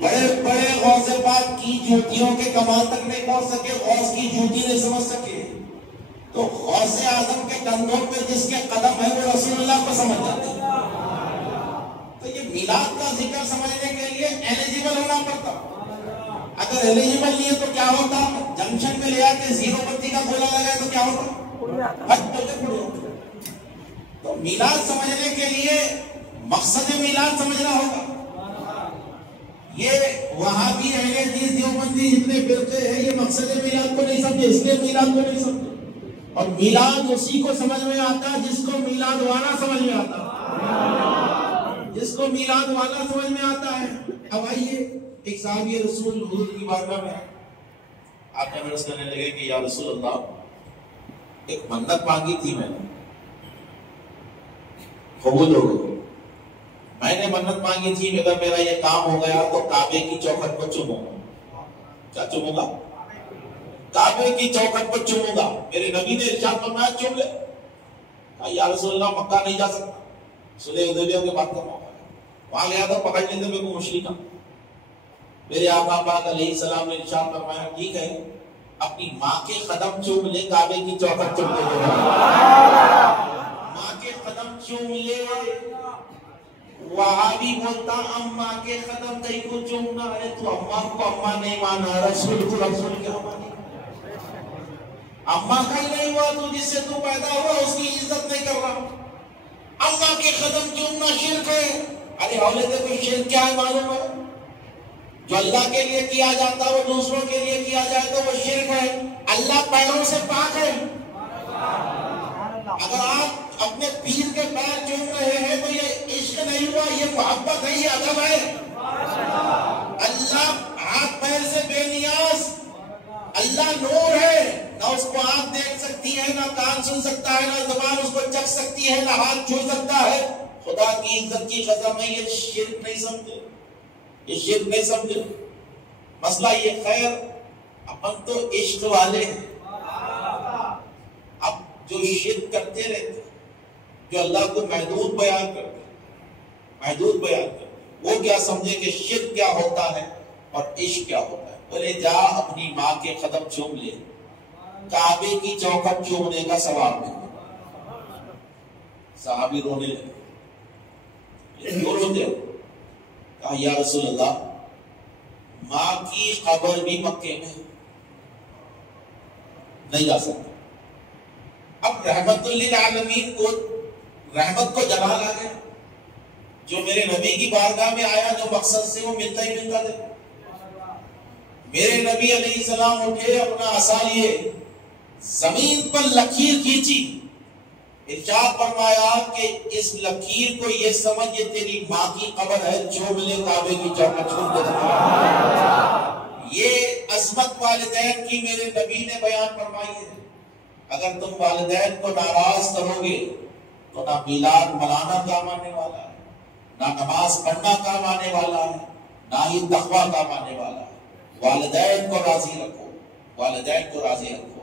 بڑے بڑے غوث پاک کی جوتیوں کے کمال تک نہیں پہنچ سکے غوث کی جوتی نہیں سمجھ سکے تو غوث اعظم کے کندھوں پہ جس کے قدم ہے وہ رسول اللہ کو سمجھ جاتے ہیں تو یہ میلاد کا ذکر سمجھنے کے لیے ایلیجیبل ہونا پڑتا اگر ایلیجیبل نہیں ہے تو کیا ہوتا جنکشن میں لے آتے زیرو بتی کا گولا لگائے تو کیا ہوتا تو میلاد سمجھنے کے لیے مقصد میلاد سمجھنا ہوگا یہ وہاں بھی اہل حدیث دیوبندی جتنے فرقے ہیں یہ مقصد میلاد کو نہیں سمجھے اس لیے میلاد کو نہیں سمجھے اور میلاد اسی کو سمجھ میں آتا جس کو میلاد والا سمجھ میں آتا جس کو میلاد والا سمجھ میں آتا ہے اب آئیے ایک صحابی رسول حضور کی بارگاہ میں آپ نے عرض کرنے لگے کہ یا رسول اللہ ایک منت مانگی تھی میں نے قبول ہو گئی میں نے منت مانگی تھی اگر میرا یہ کام ہو گیا تو کعبے کی چوکھٹ پر چوموں گا کیا چوموں گا کعبے کی چوکھٹ پر چوموں گا میرے نبی نے ارشاد فرمایا چوم لے یا رسول اللہ مکہ نہیں جا سکتا صلح حدیبیہ کے بعد کا موقع ہے وہاں گیا تو پکڑ لیتے میرے کو مشرکہ میرے آقا پاک علیہ السلام نے ارشاد فرمایا ٹھیک ہے اپنی ماں کے قدم چوم لے کعبے کی چوکھٹ چومتے ہوئے ماں کے قدم چوم لے وہاں بھی بولتا اماں کے قدم کہیں کو چومنا ہے تو اماں کو اماں نہیں مانا رسول کو رسول کیا مانا اماں کا ہی نہیں ہوا تو جس سے تو پیدا ہوا اس کی عزت نہیں کر رہا اماں کے قدم چومنا شرک ہے ارے اولاد کو شرک کیا ہے معلوم ہے جو اللہ کے لیے کیا جاتا وہ دوسروں کے لیے کیا جائے تو وہ شرک ہے اللہ پیروں سے پاک ہے اگر آپ اپنے پیر کے پیر چوم رہے ہیں تو یہ عشق نہیں ہوا یہ محبت ہے یہ ادب ہے اللہ ہاتھ پیر سے بے نیاز اللہ نور ہے نہ اس کو آپ دیکھ سکتی سکتی ہے، نہ کان سن سکتا ہے، نہ زبان اس کو چکھ سکتی ہے، نہ ہاتھ چھو سکتا ہے. خدا کی عزت کی قسم ہے یہ شرک نہیں سمجھے، یہ شرک نہیں سمجھے. مسئلہ یہ خیر اپن تو عشق والے ہیں. اب جو شرک کرتے رہتے، جو اللہ کو محدود بیان کرتے، محدود بیان کرتے، وہ کیا سمجھے کہ شرک کیا ہوتا ہے اور عشق کیا ہوتا ہے. بولے جا اپنی ماں کے قدم چوم لے، کعبے کی چوکھٹ چومنے کا ثواب نہیں. صحابی رونے لگے. کیوں روتے ہو؟ کہا یا رسول اللہ ماں کی قبر بھی مکے میں نہیں جا سکتا. اب رحمت للعالمین کو رحمت کو جلال آ گیا. جو میرے نبی کی بارگاہ میں آیا جو مقصد سے وہ ملتا ہی ملتا تھا. میرے نبی علیہ السلام اٹھے، اپنا عصا لیے، زمین پر لکیر کھینچی، ارشاد فرمایا کہ اس لکیر کو یہ سمجھ یہ تیری ماں کی قبر ہے، چوم لے کعبے کی چوکھٹ چوم دے. یہ عظمت والدین کی میرے نبی نے بیان فرمائی ہے. اگر تم والدین کو ناراض کرو گے تو نہ میلاد منانا کام آنے والا ہے، نہ نماز پڑھنا کام آنے والا ہے، نہ ہی تقویٰ کام آنے والا ہے. والدین کو راضی رکھو، والدین کو راضی رکھو.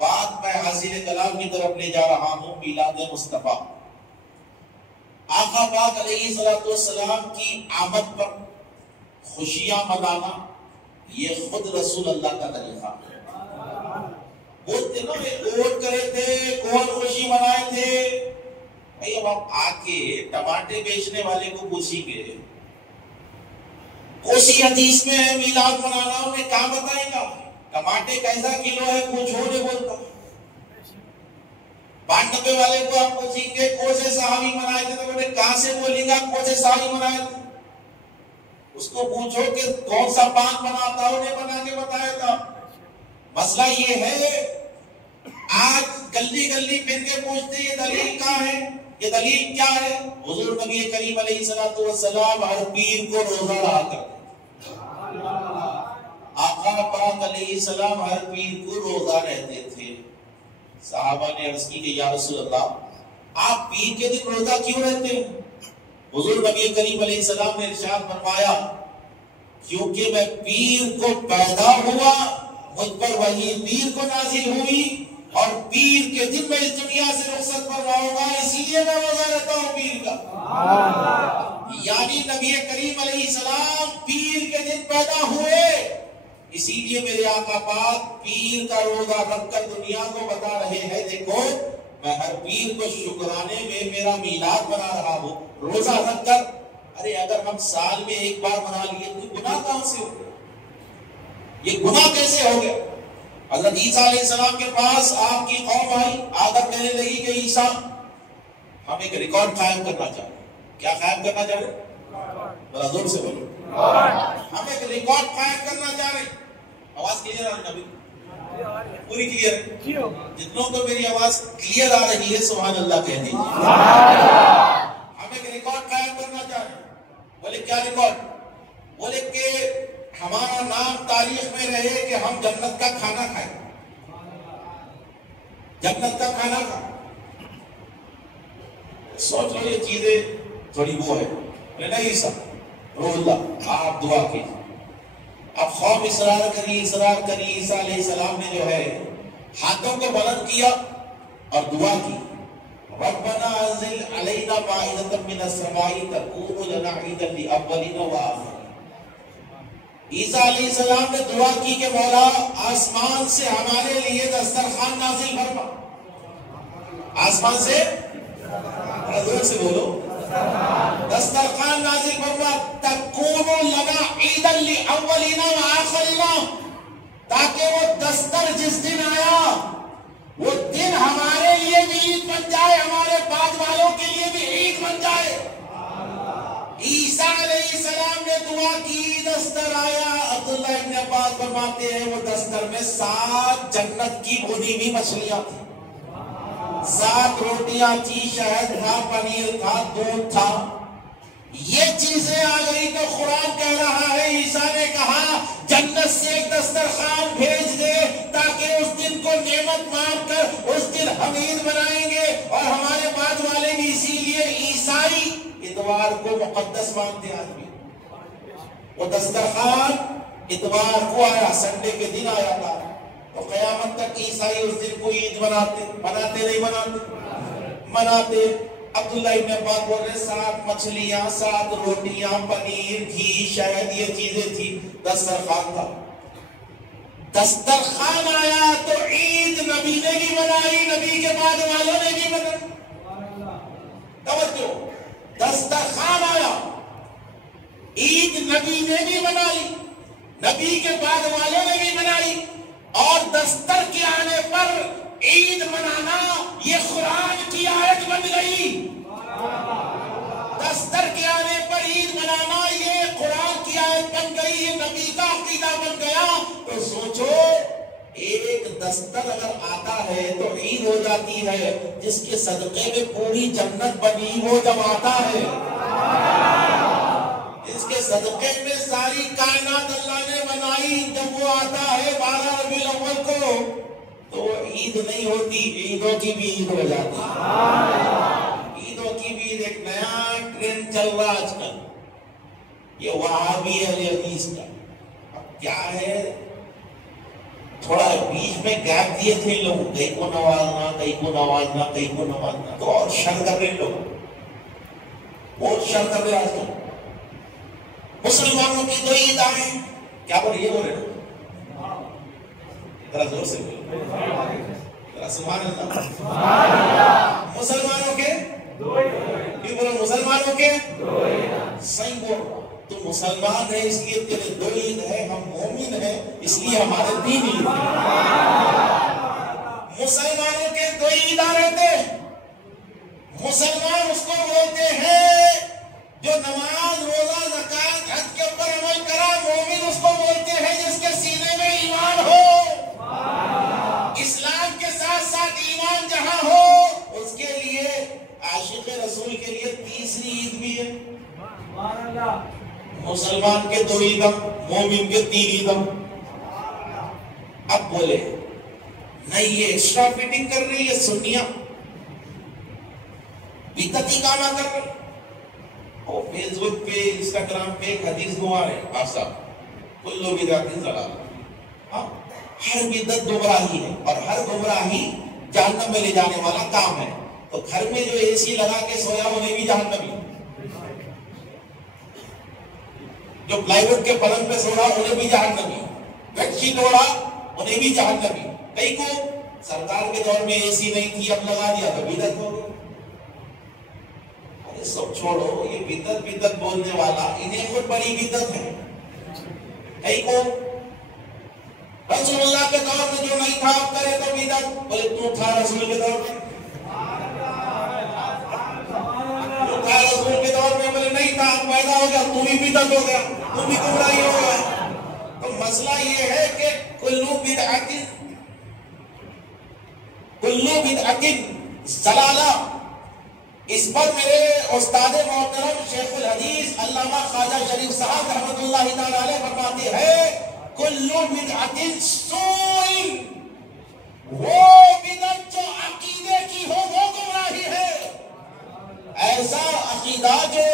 بات میں حاصل کلام کی طرف لے جا رہا ہوں. میلاد مصطفیٰ، آقا پاک علیہ السلام کی آمد پر خوشیاں منانا یہ خود رسول اللہ کا طریقہ ہے. بولتے نا ووٹ کرے تھے، کون خوشی منائے تھے. بھائی اب آپ آ کے ٹماٹے بیچنے والے کو پوچھیں گے کوسی حدیث میں ہے میلاد منانا، انہیں کہاں بتائیں گا. ٹماٹے کیسا کلو ہے کچھ ہو نہیں بولتا. 92 والے کو آپ پوچھیں گے کون سے صحابی منائے تھے تو بولے کہاں سے بولیں گا کون سے صحابی منائے تھے. اس کو پوچھو کہ کون سا پان بناتا انہیں بنا کے بتایا تھا. مسئلہ یہ ہے آج گلی گلی پھر کے پوچھتے یہ دلیل کہاں ہے، یہ دلیل کیا ہے. حضور نبی کریم علیہ السلام ہر پیر کو روزہ رہا کرتے. آقا پاک علیہ السلام ہر پیر کو روزہ رہتے تھے. صحابہ نے عرض کی کہ یا رسول اللہ آپ پیر کے دن روزہ کیوں رہتے ہیں؟ حضور نبی کریم علیہ السلام نے ارشاد فرمایا کیونکہ میں پیر کو پیدا ہوا، مجھ پر وہی پیر کو نازل ہوئی، اور پیر کے دن میں اس دنیا سے رخصت پر رہوں گا، اسی لیے میں روزہ رہتا ہوں پیر کا. یعنی نبی کریم علیہ السلام پیر کے دن پیدا ہوئے، اسی لیے میرے آقا پاک پیر کا روزہ رکھ کر دنیا کو بتا رہے ہیں دیکھو میں ہر پیر کو شکرانے میں میرا میلاد بنا رہا ہوں روزہ رکھ کر. ارے اگر ہم سال میں ایک بار منا لیے تو گناہ کہاں سے ہو گیا؟ یہ گناہ کیسے ہو گیا؟ حضرت عیسیٰ علیہ السلام کے پاس آپ کی قوم آئی، آ کر کہنے لگی کہ عیسیٰ ہم ایک ریکارڈ قائم کرنا چاہتے ہیں. کیا قائم کرنا چاہ رہے؟ بڑا زور سے بولو. ہم ایک ریکارڈ قائم کرنا چاہ رہے ہیں. آواز کلیئر آ رہی ہے؟ پوری کلیئر ہے؟ جتنوں کو میری آواز کلیئر آ رہی ہے سبحان اللہ کہہ دیجیے. ہم ایک ریکارڈ قائم کرنا چاہ رہے ہیں. بولے کیا ریکارڈ؟ بولے کہ ہمارا نام تاریخ میں رہے کہ ہم جنت کا کھانا کھائیں. جنت کا کھانا کھائیں. سوچ لو یہ چیزیں تھوڑی وہ ہے نہیں سر رو اللہ آپ دعا کیجیے. اب خوف اصرار کری عیسیٰ علیہ السلام نے جو ہے ہاتھوں کو بلند کیا اور دعا کی ربنا انزل علینا مائدۃ من السماء تکون لنا عیدا لاولنا وآخرین. عیسیٰ علیہ السلام نے دعا کی کہ مولا آسمان سے ہمارے لیے دسترخوان نازل فرما. آسمان سے حضور سے بولو دسترخوان نازل فرما تکون لنا عیدا لاولنا وآخرین، تاکہ وہ دستر جس دن آیا وہ دن ہمارے لیے بھی عید بن جائے، ہمارے بعد والوں کے لیے بھی عید بن جائے. عیسیٰ علیہ السلام نے دعا کی، دستر آیا. عبداللہ ابن عباس فرماتے ہیں وہ دستر میں 7 جنت کی بھنی ہوئی مچھلیاں تھی، 7 روٹیاں تھی، شہد تھا، پنیر تھا، دودھ تھا. یہ چیزیں آ گئی تو قرآن کہہ رہا ہے عیسیٰ نے کہا جنت سے ایک دسترخوان بھیج دے تاکہ اس دن کو نعمت مان کر اس ہم عید منائیں گے اور ہمارے بعد والے بھی اسی لیے عیسائی اتوار کو مقدس مانتے ہیں آدمی. وہ دسترخوان اتوار کو آیا، سنڈے کے دن آیا تھا، تو قیامت تک عیسائی اس دن کو عید مناتے نہیں مناتے. عبداللہ ابن عباس بول رہے 7 مچھلیاں 7 روٹیاں پنیر گھی شہد یہ چیزیں تھی، دسترخوان تھا. دسترخوان آیا تو عید نبی نے بھی منائی، نبی کے بعد والوں نے بھی منائی. توجہ، دسترخوان آیا، عید نبی نے بھی منائی، نبی کے بعد والوں نے بھی منائی. اور دستر کے آنے پر عید منانا یہ قرآن کی آیت بن گئی. دستر کے آنے پر عید منانا یہ قرآن کی آیت بن گئی، یہ نبی کا عقیدہ بن گیا. تو سوچو، ایک دستر اگر آتا ہے تو عید ہو جاتی ہے، جس کے صدقے میں پوری جنت بنی وہ جب آتا ہے، اس کے صدقے میں ساری کائنات اللہ نے بنائی جب وہ آتا ہے 12 ربیع الاول کو، تو وہ عید نہیں ہوتی، عیدوں کی بھی عید ہو جاتی ہے. عیدوں کی بھی ایک نیا ٹرینڈ چل رہا آج کل، یہ وہابی اہل حدیث کا. اب کیا ہے، تھوڑا بیچ میں گیپ دیے تھے لوگ، کہیں کو نوازنا کہیں کو نوازنا کہیں کو نوازنا، تو اور شر کر رہے لوگ، بہت شر کر رہے. آج کل مسلمانوں کی 2 عید آئیں، کیا بول یہ بول رہے ذرا زور سے ذرا سبحان اللہ. مسلمانوں کے 2 عید، بولو مسلمانوں کے 2 عید. صحیح بول، تو مسلمان ہے اس لیے تیرے 2 عید ہے، ہم مومن ہیں اس لیے ہمارے 3 عید. مسلمانوں کے 2 عید آ رہے تھے. مسلمان اس کو بولتے ہیں جو نماز روزہ زکات حج کے اوپر عمل کرا. مومن اس کو بولتے ہیں جس کے سینے میں ایمان ہو، اسلام کے ساتھ ساتھ ایمان جہاں ہو، اس کے لیے عاشق رسول کے لیے 3ری عید بھی ہے. مسلمان کے 2 عید، مومن کے 3 عید. اب بولے نہیں یہ ایکسٹرا فٹنگ کر رہی ہے سنیاں، بدعتی کام کر رہے. اور فیس بک پہ انسٹاگرام پہ ایک حدیث گوا رہے آپ صاحب، کلو بدعت ضلال. ہر بدعت گمراہی ہے اور ہر گمراہی جہنم میں لے جانے والا کام ہے. تو گھر میں جو اے سی لگا کے سویا انہیں بھی جہنمی، جو پلائی ووڈ کے پلنگ پہ سو رہا انہیں بھی جہنمی، بیڈ شیٹ ہو رہا انہیں بھی جہنمی. کئی کو سرکار کے دور میں اے سی نہیں تھی اب لگا دیا تو بدعت ہو گئی. سب چھوڑو، یہ بدعت بولنے والا انہیں خود بڑی بدعت ہے. کئی کو رسول اللہ کے دور میں جو نہیں تھا اب کرے تو بدعت. بولے تو تھا رسول کے دور میں، تو تھا رسول کے دور میں، بولے نہیں تھا اب پیدا ہو گیا تو بھی بدعت ہو گیا، تو بھی گمراہی ہو گیا. تو مسئلہ یہ ہے کہ کلو بدعت ضلالہ. اس پر میرے استاد محترم شیخ الحدیث علامہ خواجہ شریف صاحب رحمۃ اللہ تعالی علیہ فرماتے ہیں کلو بدعت سوء، وہ بدعت جو عقیدے کی ہو وہ گمراہی ہے. ایسا عقیدہ جو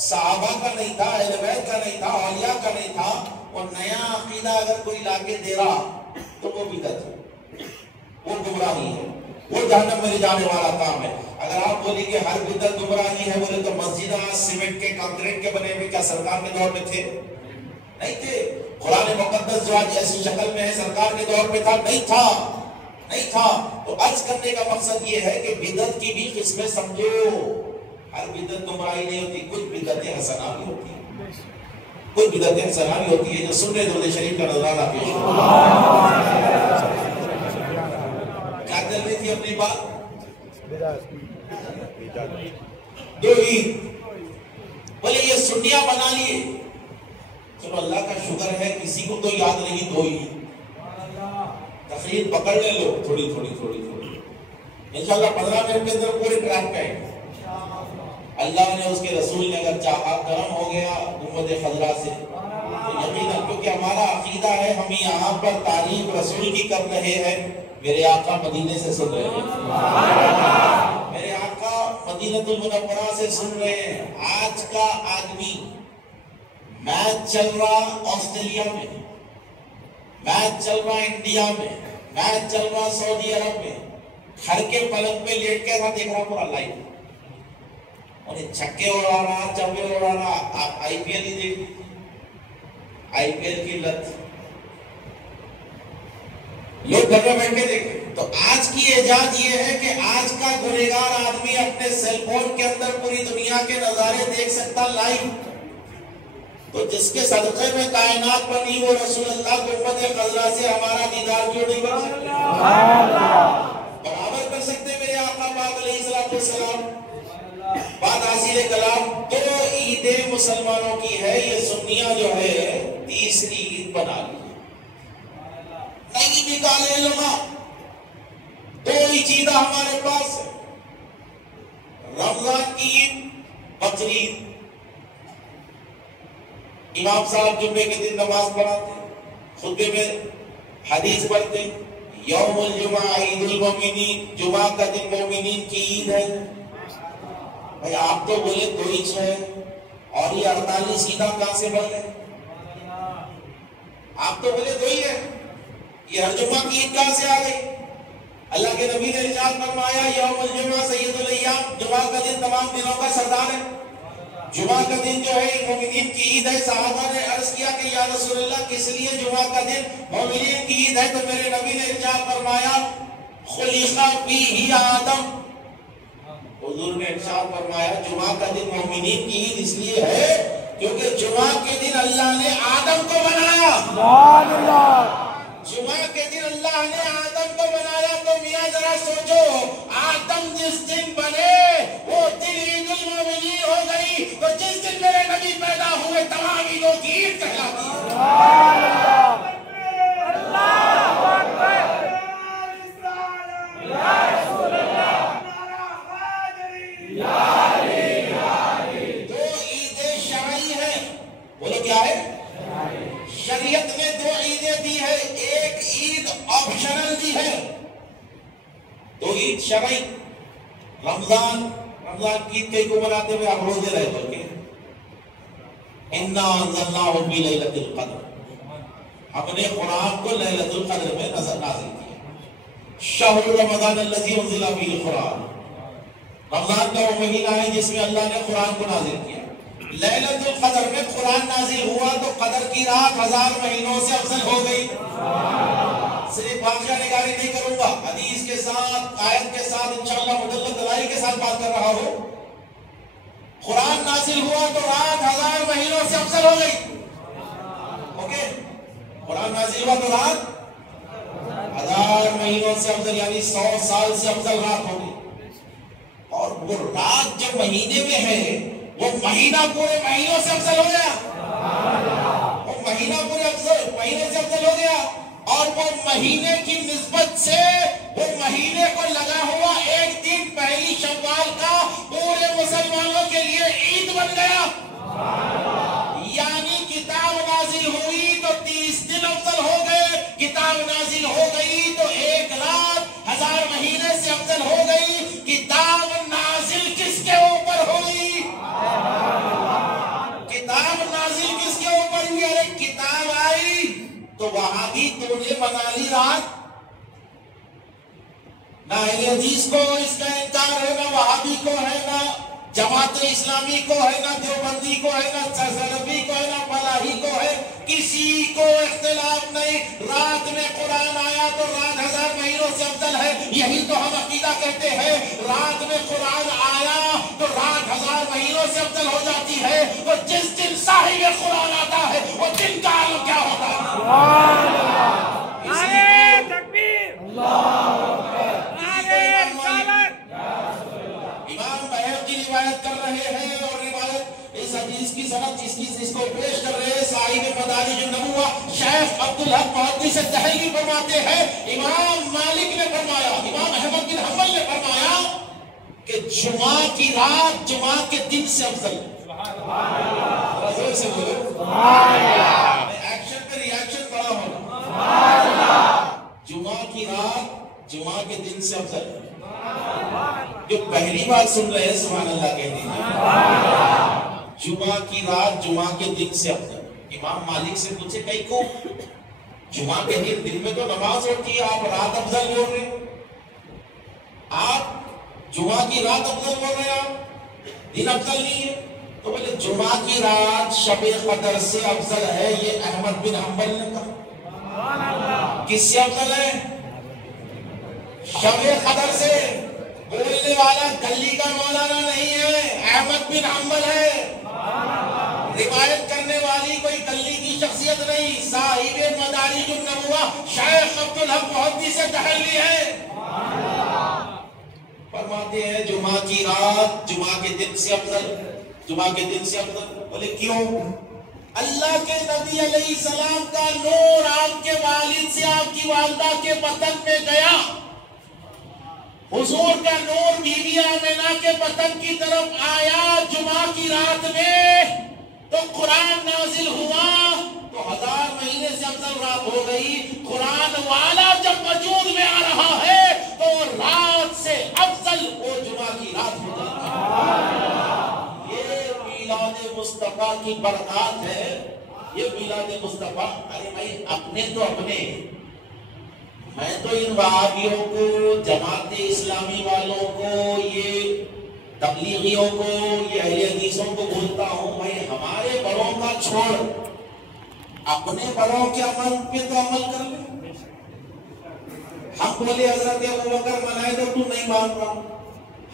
صحابہ کا نہیں تھا، اہل بیت کا نہیں تھا، اولیاء کا نہیں تھا، اور نیا عقیدہ اگر کوئی لا کے دے رہا تو وہ بدعت ہے، وہ گمراہی ہے، وہ جہنم میں لے جانے والا کام ہے. اگر آپ بولیں کہ ہر بدعت گمراہی ہے، بولے تو مسجدہ سیمنٹ کے کنکریٹ کے بنے ہوئے کیا سرکار کے دور میں تھے؟ نہیں تھے. قرآن مقدس جو آج ایسی شکل میں ہے سرکار کے دور میں تھا؟ نہیں تھا. تو عرض کرنے کا مقصد یہ ہے کہ بدعت کی بھی قسمیں سمجھو. ہر بدعت گمراہی نہیں ہوتی، کچھ بدعتیں حسنہ بھی ہوتی ہیں، کچھ بدعتیں حسنہ بھی ہوتی ہے جو سنت درود شریف کا نظرانہ پیش کیا چل رہی تھی اپنی بات. 2 عید بولے یہ سنیاں بنا لیے. چلو اللہ کا شکر ہے کسی کو تو یاد نہیں 2 عید. تقریر پکڑ لے لو تھوڑی انشاءاللہ 15 منٹ کے اندر پورے ٹریک پہ. اللہ نے اس کے رسول نے اگر چاہا کرم ہو گیا امت خضرا سے تو یقیناً، کیونکہ ہمارا عقیدہ ہے، ہم یہاں پر تعریف رسول کی کر رہے ہیں، میرے آقا مدینے سے سن رہے ہیں، میرے آقا مدینہ المنورہ سے سن رہے ہیں۔ آج کا آدمی میچ چل رہا آسٹریلیا میں، میچ چل رہا انڈیا میں، میچ چل رہا سعودی عرب میں، گھر کے پلنگ پہ لیٹ کے ایسا دیکھ رہا پورا لائیو، انہیں چھکے اڑا رہا، چوکے اڑا رہا۔ آپ آئی پی ایل ہی دیکھ، آئی پی ایل کی لت لوگ گھر میں بیٹھ کے دیکھیں۔ تو آج کی ایجاد یہ ہے کہ آج کا گنہگار آدمی اپنے سیل فون کے اندر پوری دنیا کے نظارے دیکھ سکتا لائیو۔ تو جس کے صدقے میں کائنات بنی وہ رسول اللہ کو امت خضرا سے ہمارا دیدار کیوں نہیں بن سکتا؟ برابر کر سکتے میرے آقا پاک علیہ الصلوۃ والسلام۔ بات حاصل کلام دو عیدیں مسلمانوں کی ہے، یہ سنیاں جو ہے تیسری عید بنا لی، نہیں نکالے لوگا۔ دو ہی چیزیں ہمارے پاس ہے، رمضان کی عید، بقرعید۔ امام صاحب جمعے کے دن نماز پڑھاتے، خطبے میں حدیث پڑھتے، یوم الجمعہ عید المومنین، جمعہ کا دن مومنین کی عید ہے۔ بھائی آپ تو بولے دو ہی ہے، اور یہ 48 عیداں کہاں سے بڑھ گئے؟ آپ تو بولے دو ہی ہے، یہ ہر جمعہ کی عید کہاں سے آ گئی؟ اللہ کے نبی نے ارشاد فرمایا یوم الجمعہ سید الایام، جمعہ کا دن تمام دنوں کا سردار ہے، جمعہ کا دن جو ہے مومنین کی عید ہے۔ صحابہ نے عرض کیا کہ یا رسول اللہ کس لیے جمعہ کا دن مومنین کی عید ہے؟ تو میرے نبی نے ارشاد فرمایا خلق فیہ آدم، حضور نے ارشاد فرمایا جمعہ کا دن مومنین کی عید اس لیے ہے کیونکہ جمعہ کے دن اللہ نے آدم کو بنایا۔ جمعہ کے دن اللہ نے آدم کو بنایا۔ تو میاں ذرا سوچو، آدم جس دن بنے وہ دن عید المومنین ہو گئی، تو جس دن میرے نبی پیدا ہوئے تمام عیدوں کی عید کہلاتی ہے۔ دو عیدیں شرعی ہیں، بولو کیا ہے؟ شریعت نے دو عیدیں دی ہے، ایک عید آپشنل دی ہے۔ دو عید شرعی، رمضان کی عید کئی کو مناتے ہوئے آپ روزے رہ چکے ہیں۔ اِنَّا أَنزَلْنَاهُ فِي لَيْلَةِ الْقَدْرِ، ہم نے قرآن کو لیلۃ القدر میں نازل کیا۔ شہر رمضان الذی انزل فیہ القرآن، رمضان کا وہ مہینہ ہے جس میں اللہ نے قرآن کو نازل کیا۔ لیلۃ القدر میں قرآن نازل ہوا تو قدر کی رات 1000 مہینوں سے افضل ہو گئی۔ صرف واقعہ نگاری نہیں کروں گا، حدیث کے ساتھ، آیت کے ساتھ، انشاءاللہ مدلل دلائل کے ساتھ بات کر رہا ہوں۔ قرآن نازل ہوا تو رات 1000 مہینوں سے افضل ہو گئی۔ اوکے، قرآن نازل ہوا تو رات 1000 مہینوں سے افضل، یعنی 100 سال سے افضل رات ہوگی۔ اور وہ رات جو مہینے میں ہے وہ مہینہ پورے مہینوں سے افضل ہو گیا، وہ مہینہ پورے مہینے سے افضل ہو گیا۔ اور وہ مہینے کی نسبت سے وہ مہینے کو لگا ہوا ایک دن پہلی شوال کا پورے مسلمانوں کے لیے عید بن گیا۔ یعنی کتاب نازل ہوئی تو 30 دن افضل ہو گئے، کتاب نازل ہو گئی تو ایک رات 1000 مہینے سے افضل ہو گئی۔ کتاب نازل کس کے اوپر ہوئی؟ کتاب نازل کس کے اوپر ہوئی؟ ارے کتاب آئی تو وہاں بھی تو نے بنا لی رات۔ نہ اہل حدیث کو اس کا انکار ہے، نہ وہابی کو ہے، نہ جماعت اسلامی کو ہے، نہ دیوبندی کو ہے، نہ سلفی کو ہے، نہ فلاحی کو ہے، کسی کو اختلاف نہیں۔ رات میں قرآن آیا تو رات 1000 مہینوں سے افضل ہے، یہی تو ہم عقیدہ کہتے ہیں۔ رات میں قرآن آیا تو رات 1000 مہینوں سے افضل ہو جاتی ہے۔ تو جس دن صاحب قرآن آتا ہے وہ دن کا عالم کیا ہوتا ہے؟ نعرہ تکبیر، نعرہ رسالت۔ امام بہقی روایت کر رہے ہیں، اور روایت اس حدیث کی سند جس کو پیش کر رہے ہیں صاحب مدارج النبوہ شیخ عبدالحق محدث الدہلوی فرماتے ہیں امام مالک نے فرمایا، امام احمد بن حنبل نے فرمایا کہ جمعہ کی رات جمعہ کے دن سے افضل ہے۔ سبحان اللہ، سے بولو سبحان اللہ۔ سے افضل ہے؟ جو پہلی بار سن رہے ہیں سبحان اللہ کہہ دیجیے۔ جمعہ کی رات جمعہ کے دن سے افضل۔ امام مالک سے پوچھے کئی کو جمعہ کے دن میں تو نماز ہوتی ہے، آپ رات افضل بول رہے ہیں، آپ جمعہ کی رات افضل بول رہے ہیں، آپ دن افضل نہیں ہے؟ تو بولے جمعہ کی رات شب قدر سے افضل ہے، یہ احمد بن حنبل نے کہا۔ کس سے افضل ہے؟ شب قدر سے۔ بولنے والا گلی کا مولانا نہیں ہے، احمد بن حنبل ہے۔ روایت کرنے والی کوئی گلی کی شخصیت نہیں، صاحب مدارج النبوہ شیخ عبدالحق محدث دہلوی ہے۔ فرماتے ہیں جمعہ کی رات جمعہ کے دن سے افضل، جمعہ کے دن سے افضل۔ بولے کیوں؟ اللہ کے نبی علیہ السلام کا نور آپ کے والد سے آپ کی والدہ کے بدن میں گیا، حضور کا نور بی بی آمنہ کے بدن کی طرف آیا جمعہ کی رات میں، تو قرآن نازل ہوا، تو 1000 مہینے سے افضل رات ہو گئی۔ قرآن والا جب وجود میں آ رہا ہے تو رات سے افضل وہ جمعہ کی رات ہو جاتی ہے۔ یہ میلاد مصطفیٰ کی برکات ہے، یہ میلاد مصطفیٰ۔ ارے بھائی اپنے تو اپنے، میں تو ان وہابیوں کو، جماعت اسلامی والوں کو، یہ تبلیغیوں کو، یہ اہل حدیثوں کو بولتا ہوں بھائی ہمارے بڑوں کا چھوڑ، اپنے بڑوں کے عمل پہ تو عمل کر لیں۔ ہم بولے حضرت ابوبکر منائے تو نہیں مان رہا،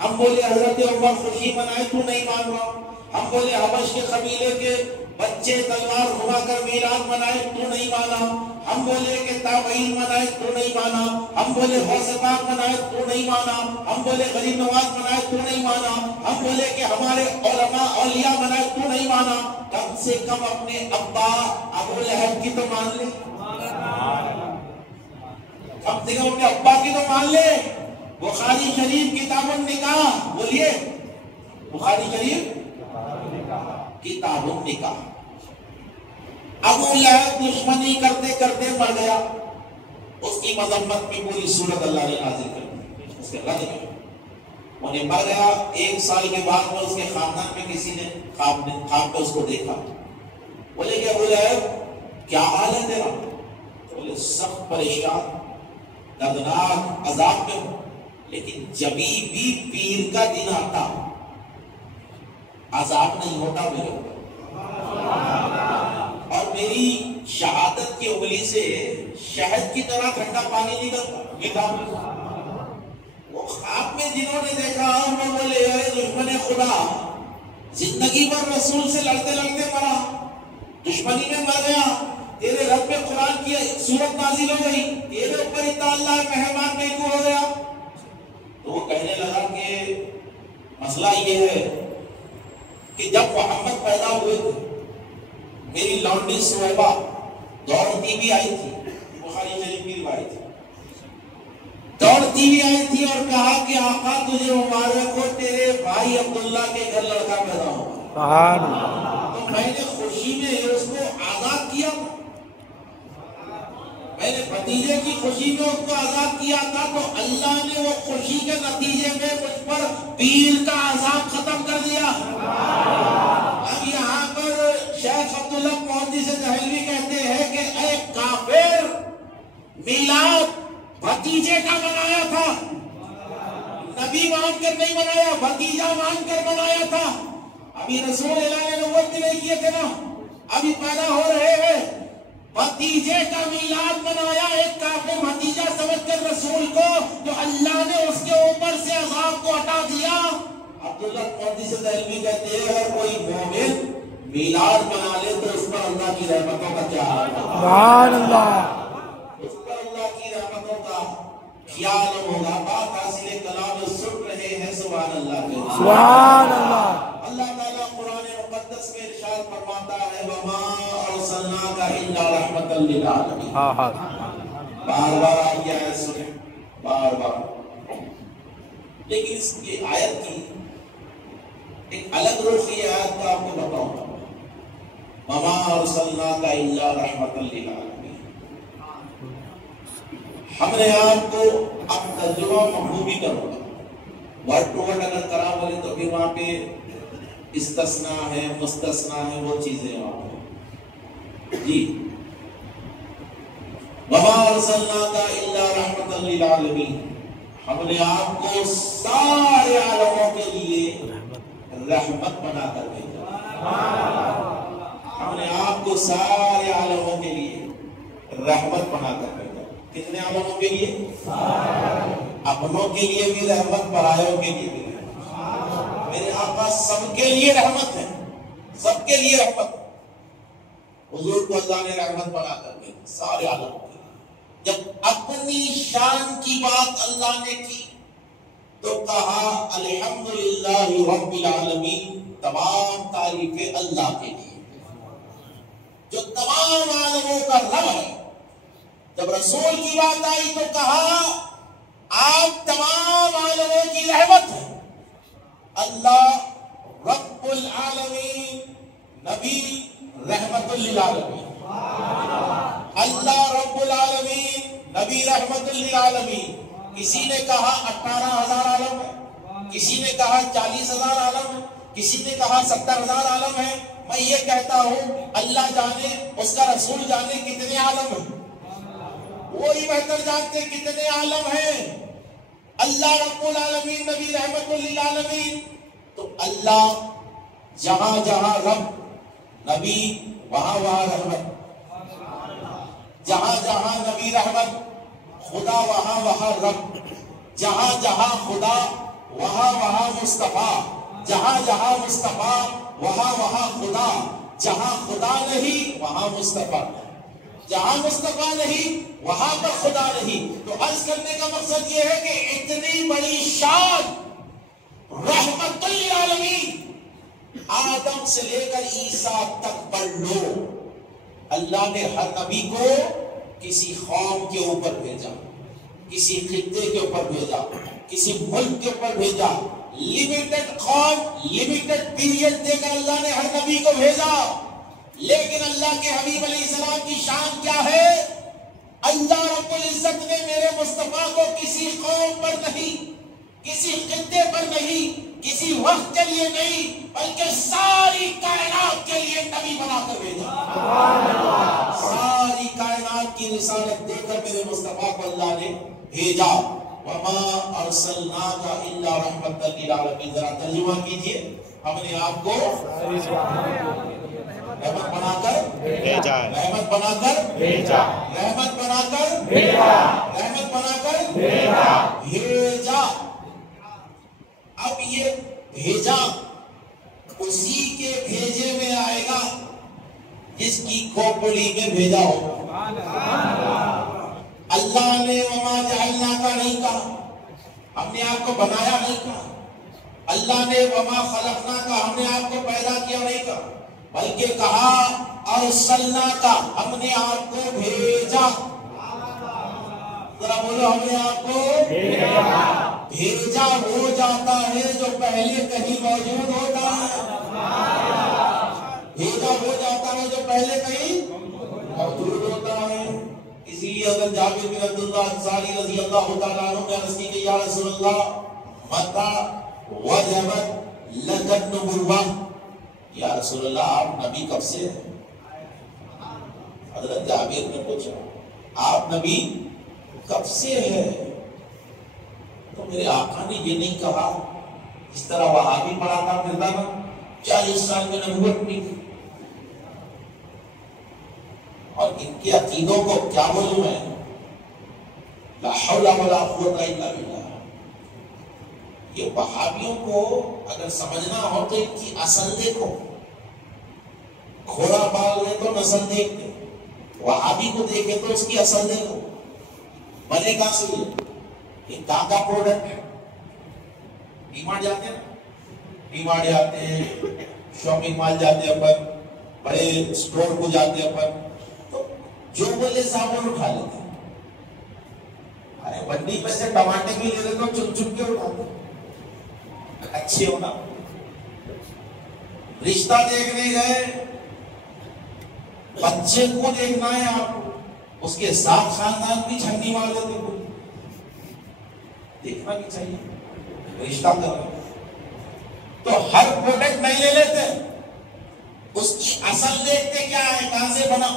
ہم بولے حضرت عمر خوشی منائے تو نہیں مان رہا، ہم بولے حبش کے قبیلے کے بچے تلوار گھما کر میلاد منائے تو نہیں مانا، ہم بولے کہ تابعین منائے تو نہیں مانا، ہم بولے غوث پاک منائے تو نہیں مانا، ہم بولے غریب نواز منائے تو نہیں مانا، ہم بولے کہ ہمارے علماء اولیاء منائے تو نہیں مانا۔ کم سے کم اپنے ابا ابو لہب کی تو مان لے، کم سے کم اپنے ابا کی تو مان لے۔ بخاری شریف کتاب النکاح، بولیے بخاری شریف کتاب النکاح، ابو لہب دشمنی کرتے کرتے مر گیا، اس کی مذمت میں پوری سورت اللہ نے نازل کر دی، اس کے رد میں انہیں مر گیا۔ 1 سال کے بعد میں اس کے خاندان میں کسی نے خواب میں اس کو دیکھا، بولے کہ ابو لہب کیا حال ہے تیرا؟ بولے سخت پریشان، دردناک عذاب میں ہوں، لیکن جبھی بھی پیر کا دن آتا عذاب نہیں ہوتا میرے اوپر، اور میری شہادت کی انگلی سے شہد کی طرح ٹھنڈا پانی نکلتا۔ وہ خواب میں جنہوں نے دیکھا وہ بولے اے دشمن خدا، زندگی بھر رسول سے لڑتے لڑتے مرا، دشمنی میں مر گیا، تیرے رب میں قرآن کی سورت نازل ہو گئی، تیرے اوپر اتنا اللہ مہربان نہیں کو ہو گیا۔ تو وہ کہنے لگا کہ مسئلہ یہ ہے کہ جب محمد پیدا ہوئے تھے میری لونڈی سویبہ دوڑتی بھی آئی تھی، بخاری شریف کی روایت ہے، دوڑتی بھی آئی تھی اور کہا کہ آقا تجھے مبارک ہو، تیرے بھائی عبداللہ کے گھر لڑکا پیدا ہوا۔ تو میں نے خوشی میں اس کو آزاد کیا، میں نے بھتیجے کی خوشی میں اس کو آزاد کیا تھا، تو اللہ نے وہ خوشی کے نتیجے میں مجھ پر پیر کا عذاب ختم کر دیا۔ اب یہاں پر شیخ عبدالحق محدث دہلوی کہتے ہیں کہ اے کافر، میلاد بھتیجے کا منایا تھا، نبی مان کر نہیں منایا، بھتیجا مان کر منایا تھا۔ ابھی رسول اللہ نے نبوت بھی نہیں کیے تھے نا، ابھی پیدا ہو رہے ہیں، بھتیجے کا میلاد منایا، ایک کافر بھتیجا سمجھ کر رسول کو، تو اللہ نے اس کے اوپر سے عذاب کو ہٹا دیا۔ عبداللہ محدث دہلوی کہتے ہیں اگر کوئی مومن میلاد منا لے تو اس پر اللہ کی رحمتوں کا کیا حال ہے؟ سبحان اللہ، اس پر اللہ کی رحمتوں کا خیال ہوگا۔ بات حاصل کلام سن رہے ہیں سبحان اللہ کے، سبحان اللہ۔ اللہ تعالیٰ قرآن مقدس میں ارشاد فرماتا ہے وَمَا أَرْسَلْنَاكَ إِلَّا رَحْمَةً لِلْعَالَمِينَ۔ بار بار آئی آیت سنیں، بار بار، لیکن اس کی آیت کی ایک الگ رخ یہ آیت کا آپ کو بتاؤں گا۔ وَمَا أَرْسَلْنَاكَ إِلَّا رَحْمَةً لِلْعَالَمِينَ، ہم نے آپ کو اب ترجمہ مفہومی کروں گا، ورڈ ٹو ورڈ اگر کرا بولے تو پھر وہاں پہ استثنا ہے، مستثنا ہے، وہ چیزیں وہاں پہ جی۔ وما ارسلناک الا رحمۃ للعالمین، ہم نے آپ کو سارے عالموں کے لیے رحمت بنا کر بھیجا۔ ہم نے آپ کو سارے عالموں کے لیے رحمت بنا کر بھیجا۔ کتنے عالموں کے لیے؟ اپنوں کے لیے بھی رحمت، پرایوں کے لیے بھی رحمت۔ میرے آقا سب کے لیے رحمت ہے، سب کے لیے رحمت۔ حضور کو اللہ نے رحمت بنا کر بھیجا سارے عالموں کے لیے۔ جب اپنی شان کی بات اللہ نے کی تو کہا الحمدللہ رب العالمین، تمام تعریفیں اللہ کے لیے جو تمام عالموں کا رب ہے۔ جب رسول کی بات آئی تو کہا آپ تمام عالموں کی رحمت ہیں۔ اللہ رب العالمین، نبی رحمت للعالمین۔ اللہ رب العالمین، نبی رحمت للعالمین۔ کسی نے کہا 18,000 عالم ہے، کسی نے کہا 40,000 عالم ہے، کسی نے کہا 70,000 عالم ہے۔ میں یہ کہتا ہوں اللہ جانے، اس کا رسول جانے کتنے عالم ہیں، وہی بہتر جانتے کتنے عالم ہیں۔ اللہ رب العالمین، نبی رحمت للعالمین۔ تو اللہ جہاں جہاں رب، نبی وہاں وہاں رحمت، جہاں جہاں نبی رحمت، خدا وہاں وہاں رب، جہاں جہاں خدا وہاں وہاں مصطفیٰ، جہاں جہاں مصطفیٰ وہاں وہاں خدا، جہاں خدا نہیں وہاں مصطفیٰ، جہاں مصطفیٰ نہیں وہاں پر خدا نہیں۔ تو عرض کرنے کا مقصد یہ ہے کہ اتنی بڑی شان رحمت للعالمین، آدم سے لے کر عیسیٰ تک پڑھ لو، اللہ نے ہر نبی کو کسی قوم کے اوپر بھیجا، کسی خطے کے اوپر بھیجا، کسی ملک کے اوپر بھیجا۔ لمیٹڈ قوم، لمیٹڈ پیریڈ دے کر اللہ نے ہر نبی کو بھیجا۔ لیکن اللہ کے حبیب علیہ السلام کی شان کیا ہے؟ اللہ رب العزت نے میرے مصطفیٰ کو کسی قوم پر نہیں، کسی خطے پر نہیں، کسی وقت کے لیے نہیں، بلکہ ساری کائنات کے لیے نبی بنا کر بھیجا۔ ساری کائنات کی رسالت دے کر میرے مصطفیٰ کو اللہ نے بھیجا۔ وما ارسلناک الا رحمۃ للعالمین۔ ذرا ترجمہ کیجئے، ہم نے آپ کو رحمت بنا کر بھیجا، رحمت بنا کر بھیجا، رحمت بنا کر بھیجا، رحمت بنا کر بھیجا۔ اب یہ بھیجا اسی کے بھیجے میں آئے گا جس کی کھوپڑی میں بھیجا ہوگا۔ اللہ نے وما جعلناک نہیں کہا، ہم نے آپ کو بنایا نہیں کہا۔ اللہ نے وما خلقناک، ہم نے آپ کو پیدا کیا نہیں کہا، بلکہ کہا ارسلناک، ہم نے آپ کو بھیجا۔ ذرا بولو، ہم نے آپ کو بھیجا ہو جاتا ہے جو پہلے کہیں موجود ہوتا ہے، بھیجا ہو جاتا ہے جو پہلے کہیں موجود ہوتا ہے۔ اسی لیے اگر جابر بن عبداللہ انصاری رضی اللہ تعالیٰ عنہ نے عرض کی کہ یا رسول اللہ متى وجبت لک النبوۃ، یا رسول اللہ آپ نبی کب سے ہیں؟ حضرت جابر نے پوچھا آپ نبی کب سے ہے؟ تو میرے آقا نے یہ نہیں کہا اس طرح وہابی پڑھاتا پھرتا نا 40 سال میں نبوت نہیں تھی۔ اور ان کے عقیدوں کو کیا بولوں میں، لا حول ولا قوت الا باللہ۔ یہ وہابیوں کو اگر سمجھنا ہو تو ان کی اصل دیکھو، گھوڑا پال رہے تو نسل دیکھتے، وہابی کو دیکھے تو اس کی اصل دیکھو، بنے کہاں سے یہ کہاں کا پروڈکٹ ہے۔ ڈی مارٹ جاتے ہیں، ڈی مارٹ جاتے ہیں، شاپنگ مال جاتے ہیں، پر بڑے اسٹور کو جاتے ہیں، پر تو جو بولے صابن اٹھا لیتے ہیں۔ ارے بنڈی پہ سے ٹماٹر بھی لے رہے تو چپ چپ کے اٹھاتے ہیں، اچھے ہونا۔ رشتہ دیکھنے گئے، بچے کو دیکھنا ہے آپ کو، اس کے ساتھ خاندان بھی چھنی مار دیتے ہیں۔ دیکھنا بھی چاہیے رشتہ کر رہے ہیں تو ہر پروڈکٹ نہیں لے لیتے، اس کی اصل دیکھتے کیا ہے، کہاں سے بنا.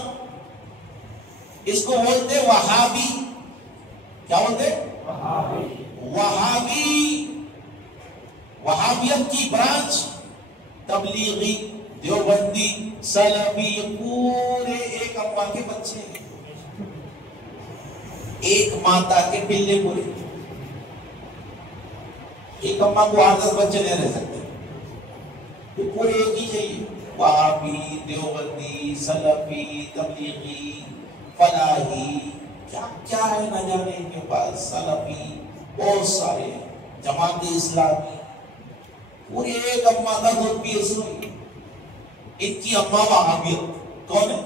اس کو بولتے وہابی. کیا بولتے؟ وہابی. وہابیت کی برانچ تبلیغی، دیوبندی، سلفی، یہ پورے ایک اماں کے بچے ہیں، ایک ماتا کے پلے پورے. ایک اماں کو 8-10 بچے نہیں رہ سکتے، یہ پورے ایک ہی چاہیے. وہابی، دیوبندی، سلفی، تبلیغی، فلاحی، کیا کیا ہے نہ جانے ان کے پاس، سلفی بہت سارے ہیں، جماعت اسلامی، پورے ایک اماں کا دودھ پیے سنو. ان کی اماں وہابیت کون ہے؟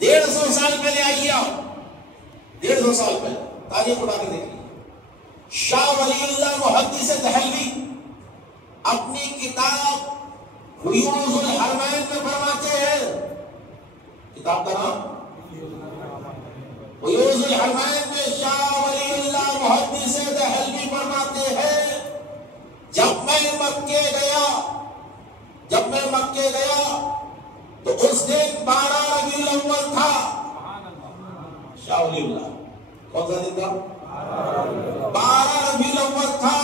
150 سال پہلے آئیے آپ، 150 سال پہلے تاریخ اٹھا کے دیکھیے. شاہ ولی اللہ محدث دہلوی اپنی کتاب فیوض الحرمین میں فرماتے ہیں، کتاب کا نام فیوض الحرمین میں شاہ ولی اللہ محدث دہلوی فرماتے ہیں، جب میں مکے گیا تو اس دن 12 ربیع الاول تھا. شاہ ولی اللہ کون سا دن تھا؟ 12 ربیع الاول تھا.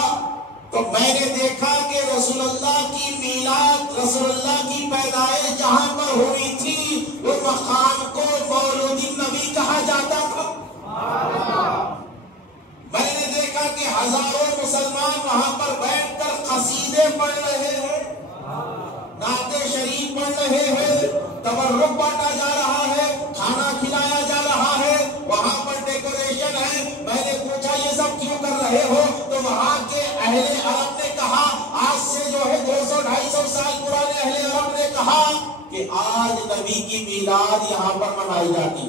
تو میں نے دیکھا کہ رسول اللہ کی میلاد، رسول اللہ کی پیدائش جہاں پر ہوئی تھی وہ مقام کو مولود النبی کہا جاتا تھا. میں نے دیکھا کہ ہزاروں مسلمان وہاں پر بیٹھ کر قصیدے پڑھ رہے ہیں، نعت شریف پڑھ رہے ہیں، تبرک بانٹا جا رہا ہے، کھانا کھلایا جا رہا ہے، وہاں پر ڈیکوریشن ہے. میں نے پوچھا یہ سب کیوں کر رہے ہو؟ تو وہاں کے اہل عرب نے کہا، آج سے جو ہے 200-250 سال پرانے اہل عرب نے کہا کہ آج نبی کی میلاد یہاں پر منائی جاتی.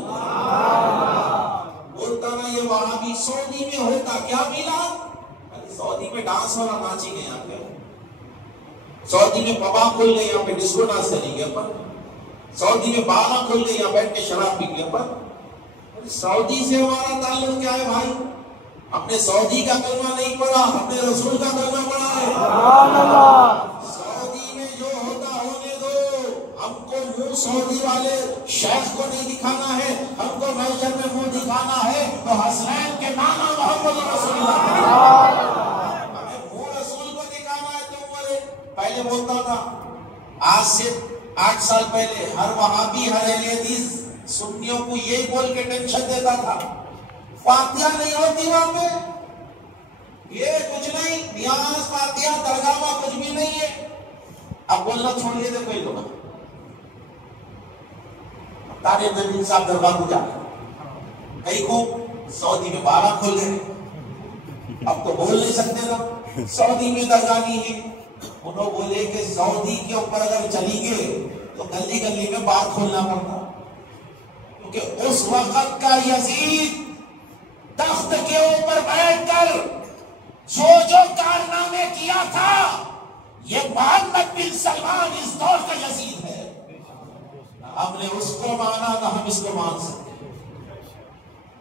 بولتا نا یہ وہاں بھی سعودی میں ہوتا کیا میلاد؟ سعودی میں ڈانس والا ناچی گئے یہاں پہ، سعودی میں پبا کھل گئے یہاں پہ ڈسکو ڈانس کریں گے پر، سعودی میں بارہ کھل گئے یہاں بیٹھ کے شراب پی گئے پر. سعودی سے ہمارا تعلق کیا ہے بھائی؟ ہم نے سعودی کا کلمہ نہیں پڑھا، ہم نے رسول کا کلمہ پڑھا ہے. سعودی میں جو ہوتا ہونے دو، ہم کو منہ سعودی والے شیخ کو نہیں دکھانا ہے، ہم کو محشر میں منہ دکھانا ہے تو حسنین کے نانا محمد رسول اللہ، ہمیں منہ رسول کو دکھانا ہے. تو بولے پہلے بولتا تھا، آج سے 8 سال پہلے ہر وہابی، ہر اہل حدیث سنیوں کو یہی بول کے ٹینشن دیتا تھا، فاتحہ نہیں ہوتی وہاں پہ، یہ کچھ نہیں، نیاز فاتحہ درگاہ میں کچھ بھی نہیں ہے. اب بولنا چھوڑیے تھے کوئی لوگ طارق نبی صاحب دربار کو جا کئی کو سعودی میں 12 کھول گئے، اب تو بول نہیں سکتے نا سعودی میں درگاہ نہیں ہے. انہوں بولے کہ سعودی کے اوپر اگر چلی گئے تو گلی گلی میں بات کھولنا پڑتا، کیونکہ اس وقت کا یزید تخت کے اوپر بیٹھ کر جو کارنامے کیا تھا، یہ محمد بن سلمان اس دور کا یزید ہے. ہم نے اس کو مانا نہ ہم اس کو مان سکتے.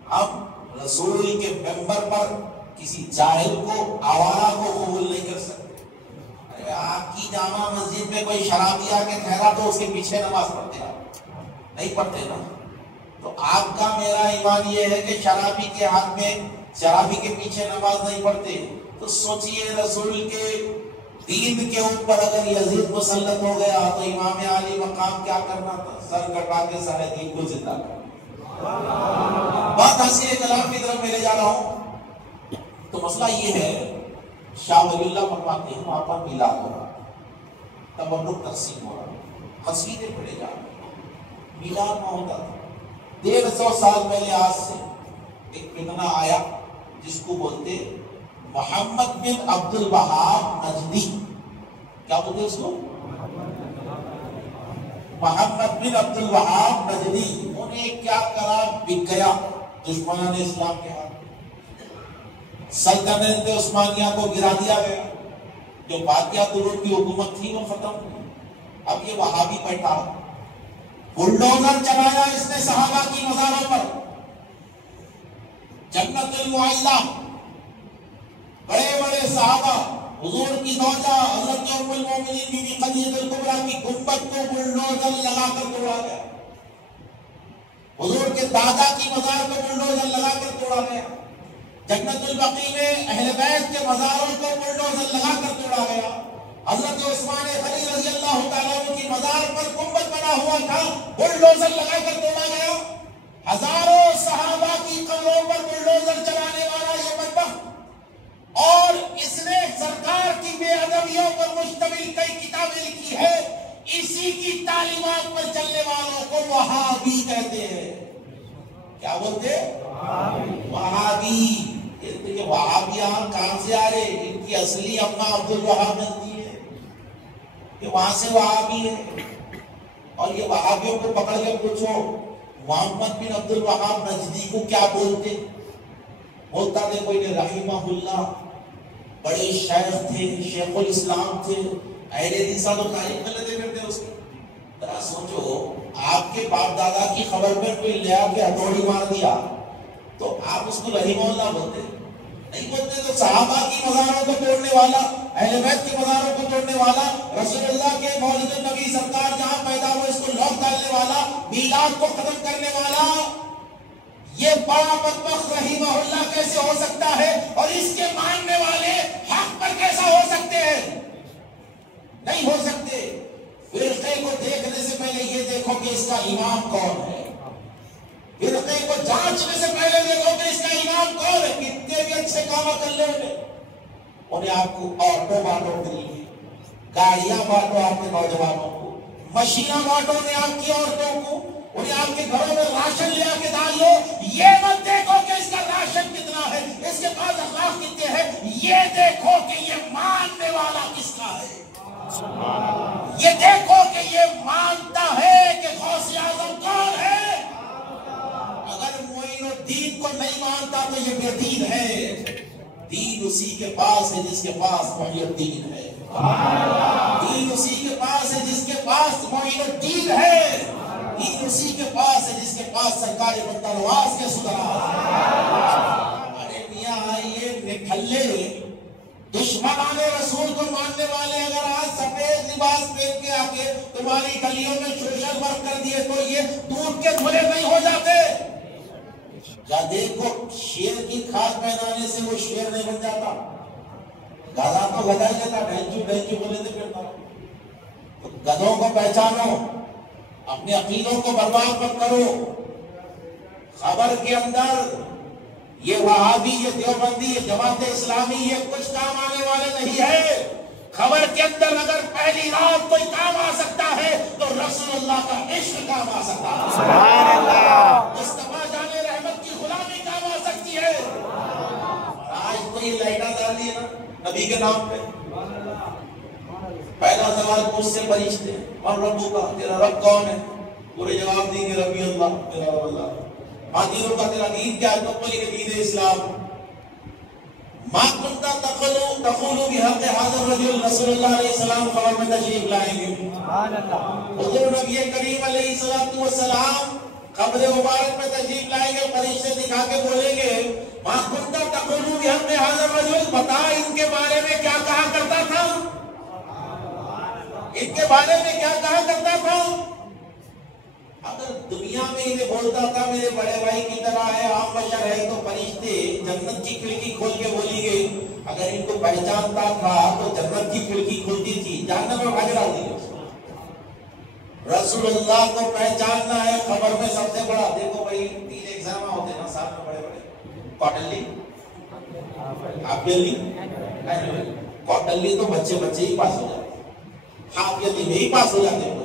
ہم رسول کے ممبر پر کسی جاہل کو، آوارہ کو قبول نہیں کر سکتے. آپ کی جامع مسجد میں کوئی شرابی آ کے ٹھہرا تو اس کے پیچھے نماز پڑھتے آپ نہیں پڑھتے نا. تو آپ کا میرا ایمان یہ ہے کہ شرابی کے ہاتھ میں، شرابی کے پیچھے نماز نہیں پڑھتے. تو سوچئے رسول کے دین کے اوپر اگر یزید مسلط ہو گیا تو امام علی مقام کیا کرنا تھا؟ سر کٹا کے سارے دین کو زندہ کرنا. بات حسین کلام کی طرف میں لے جا رہا ہوں. تو مسئلہ یہ ہے، شاہ ولی اللہ فرماتے ہیں وہاں پر میلاد ہو رہا، تبرک تقسیم ہو رہا، قصیدے پڑھے جا رہے. میلاد نہ ہوتا تھا. 150 سال پہلے آج سے ایک فتنہ آیا جس کو بولتے محمد بن عبد الوہاب نجدی. کیا بولتے اس کو؟ محمد بن عبد الوہاب نجدی. انہیں کیا کرا؟ بک گیا دشمنان اسلام کے ہاتھ. سلطنت عثمانیہ کو گرا دیا گیا، جو باقیہ درود کی حکومت تھی وہ ختم ہوئی. اب یہ وہابی بیٹھا، بلڈوزر چلایا اس نے صحابہ کی مزاروں پر. جنت المعلیٰ بڑے بڑے صحابہ، حضور کی زوجہ حضرت ام المومنین بی بی خدیجہ الکبریٰ کی گنبد کو بلڈوزر لگا کر توڑا گیا، حضور کے دادا کی مزار کو بلڈوزر لگا کر توڑا گیا، جنت البقیع میں اہل بیت کے مزاروں کو بلڈوزر لگا کر توڑا گیا، حضرت عثمان غنی رضی اللہ تعالیٰ عنہ کی مزار پر گنبد بنا ہوا تھا، بلڈوزر لگا کر توڑا گیا، ہزاروں صحابہ کی قبروں پر بلڈوزر چلانے والا یہ بدبخت، اور اس نے سرکار کی بے ادبیوں پر مشتمل کئی کتابیں لکھی ہے، اسی کی تعلیمات پر چلنے والوں کو وہابی کہتے ہیں۔ کیا بولتے ہیں؟ وہابی۔ یہ وہابیاں کہاں سے آ رہے؟ ان کی اصلی اماں عبد الوہاب نجدی ہے، یہ وہاں سے وہابی ہے۔ اور یہ وہابیوں کو پکڑ کے پوچھو محمد بن عبد الوہاب نجدی کو کیا بولتے؟ بولتا تھے کوئی نے رحمہ اللہ، بڑے شیخ تھے، شیخ الاسلام تھے، اہل حدیث تو تعریف میں لیتے کرتے اس کی۔ ذرا سوچو، آپ کے باپ دادا کی خبر میں کوئی لیا کے ہتھوڑی مار دیا تو آپ اس کو رحمہ اللہ بولتے؟ نہیں بولتے۔ تو صحابہ کی مزاروں کو توڑنے والا، اہل بیت کی مزاروں کو توڑنے والا، رسول اللہ کے مولد النبی سرکار جہاں پیدا ہوا اس کو لوٹ ڈالنے والا، میلاد کو ختم کرنے والا، یہ بڑا بدبخت رحمہ اللہ کیسے ہو سکتا ہے؟ اور اس کے ماننے والے حق پر کیسا ہو سکتے ہیں؟ نہیں ہو سکتے۔ فرقے کو دیکھنے سے پہلے یہ دیکھو کہ اس کا امام کون ہے، فرقے کو جانچنے سے پہلے دیکھو کہ اس کا امام کون ہے۔ کتنے بھی اچھے کام کر لے انہیں آپ کو آٹو بانٹو فری، گاڑیاں بانٹو آپ کے نوجوانوں کو، مشیناں بانٹو نے آپ کی عورتوں کو، انہیں آپ کے گھروں میں راشن لے آ کے ڈال لو۔ یہ مت دیکھو کہ اس کا راشن کتنا ہے، اس کے پاس اخلاق کتنے ہیں، یہ دیکھو کہ یہ ماننے والا کس کا ہے، یہ دیکھو کہ یہ مانتا ہے کہ غوث اعظم کون ہے۔ اگر معین الدین کو نہیں مانتا تو یہ بے دین ہے۔ دین اسی کے پاس ہے جس کے پاس معین الدین ہے، دین اسی کے پاس ہے جس کے پاس معین الدین ہے، دین اسی کے پاس ہے جس کے پاس سرکار بندہ نواز کے سدرا۔ ارے میاں یہ نکھلے دشمنان رسول کو ماننے والے اگر آج سفید لباس پہن کے آ کے تمہاری گلیوں میں سوشل ورک کر دیے تو یہ دودھ کے دھلے نہیں ہو جاتے؟ کیا دیکھو شیر کی کھاد پہنانے سے وہ شیر نہیں بن جاتا؟ گدھا تو گدھا ہی جاتا، ڈھینچو ڈھینچو بولے تو پھرتا۔ تو گدھوں کو پہچانو، اپنے عقیدوں کو برباد مت کرو۔ خبر کے اندر یہ وہابی، یہ دیوبندی، یہ جماعت اسلامی یہ کچھ کام آنے والے نہیں ہے۔ خبر کے اندر اگر پہلی رات کوئی کام آ سکتا ہے تو رسول اللہ کا عشق کام آ سکتا ہے، سبحان اللہ، مصطفیٰ جان رحمت کی غلامی کام آ سکتی ہے۔ آج تو یہ لائٹاں ڈال دی نا نبی کے نام پہ، پہلا سوال مجھ سے فرشتے اور ربو کا، تیرا رب کون ہے؟ پورے جواب دیں گے ربی اللہ، میرا رب اللہ۔ ماں دینوں کا تیرا دین کیا ہے؟ تو بولے کہ دین اسلام۔ ما كنت تقول بحق هذا الرجل، رسول اللہ علیہ السلام خبر میں تشریف لائیں گے، حضور نبی کریم علیہ السلام قبر مبارک میں تشریف لائیں گے، فرشتے دکھا کے بولیں گے ما كنت تقول بحق هذا الرجل، بتا ان کے بارے میں کیا کہا کرتا تھا، ان کے بارے میں کیا کہا کرتا تھا۔ اگر دنیا میں انہیں بولتا تھا میرے بڑے بھائی کی طرح ہے، عام بشر ہے، تو فرشتے جنت کی کھڑکی کھول کے بولی گئی۔ اگر ان کو پہچانتا تھا تو جنت کی کھڑکی کھلتی تھی، جہنم میں بھاگ ڈالتی ہے۔ رسول اللہ کو پہچاننا ہے خبر میں سب سے بڑا۔ دیکھو بھائی 3 ایگزام ہوتے ہیں نا سال میں بڑے بڑے، کوارٹرلی، ہاف ایئرلی، کوارٹرلی تو بچے ہی پاس ہو جاتے ہیں، ہاف ایئرلی میں ہی پاس ہو جاتے ہیں۔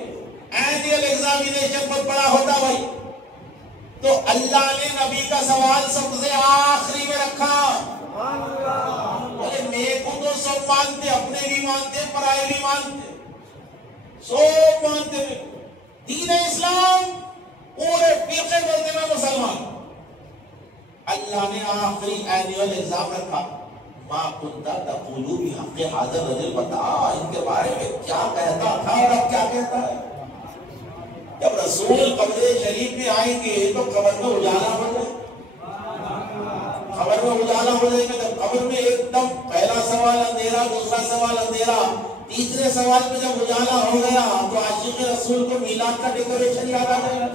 اینوئل ایگزامینیشن بہت بڑا ہوتا بھائی، تو اللہ نے نبی کا سوال سب سے آخری میں رکھا۔ بولے میرے کو تو سب مانتے، اپنے بھی مانتے، پرائے بھی مانتے، سب مانتے، دین اسلام پورے فرقے بولتے میں مسلمان۔ اللہ نے آخری اینوئل ایگزام رکھا، ما كنت تقول بحق هذا الرجل، بتا ان کے بارے میں کیا کہتا تھا اور اب کیا کہتا ہے۔ جب رسول قبر شریف میں آئیں گے تو قبر میں اجالا ہو جائے، قبر میں اجالا ہو جائے گا۔ جب قبر میں ایک دم اندھیرا، دوسرا سوال اندھیرا، تیسرے سوال پہ جب اجالا ہو گیا تو عاشق رسول کو میلاد کا ڈیکوریشن یاد آ جائے گا۔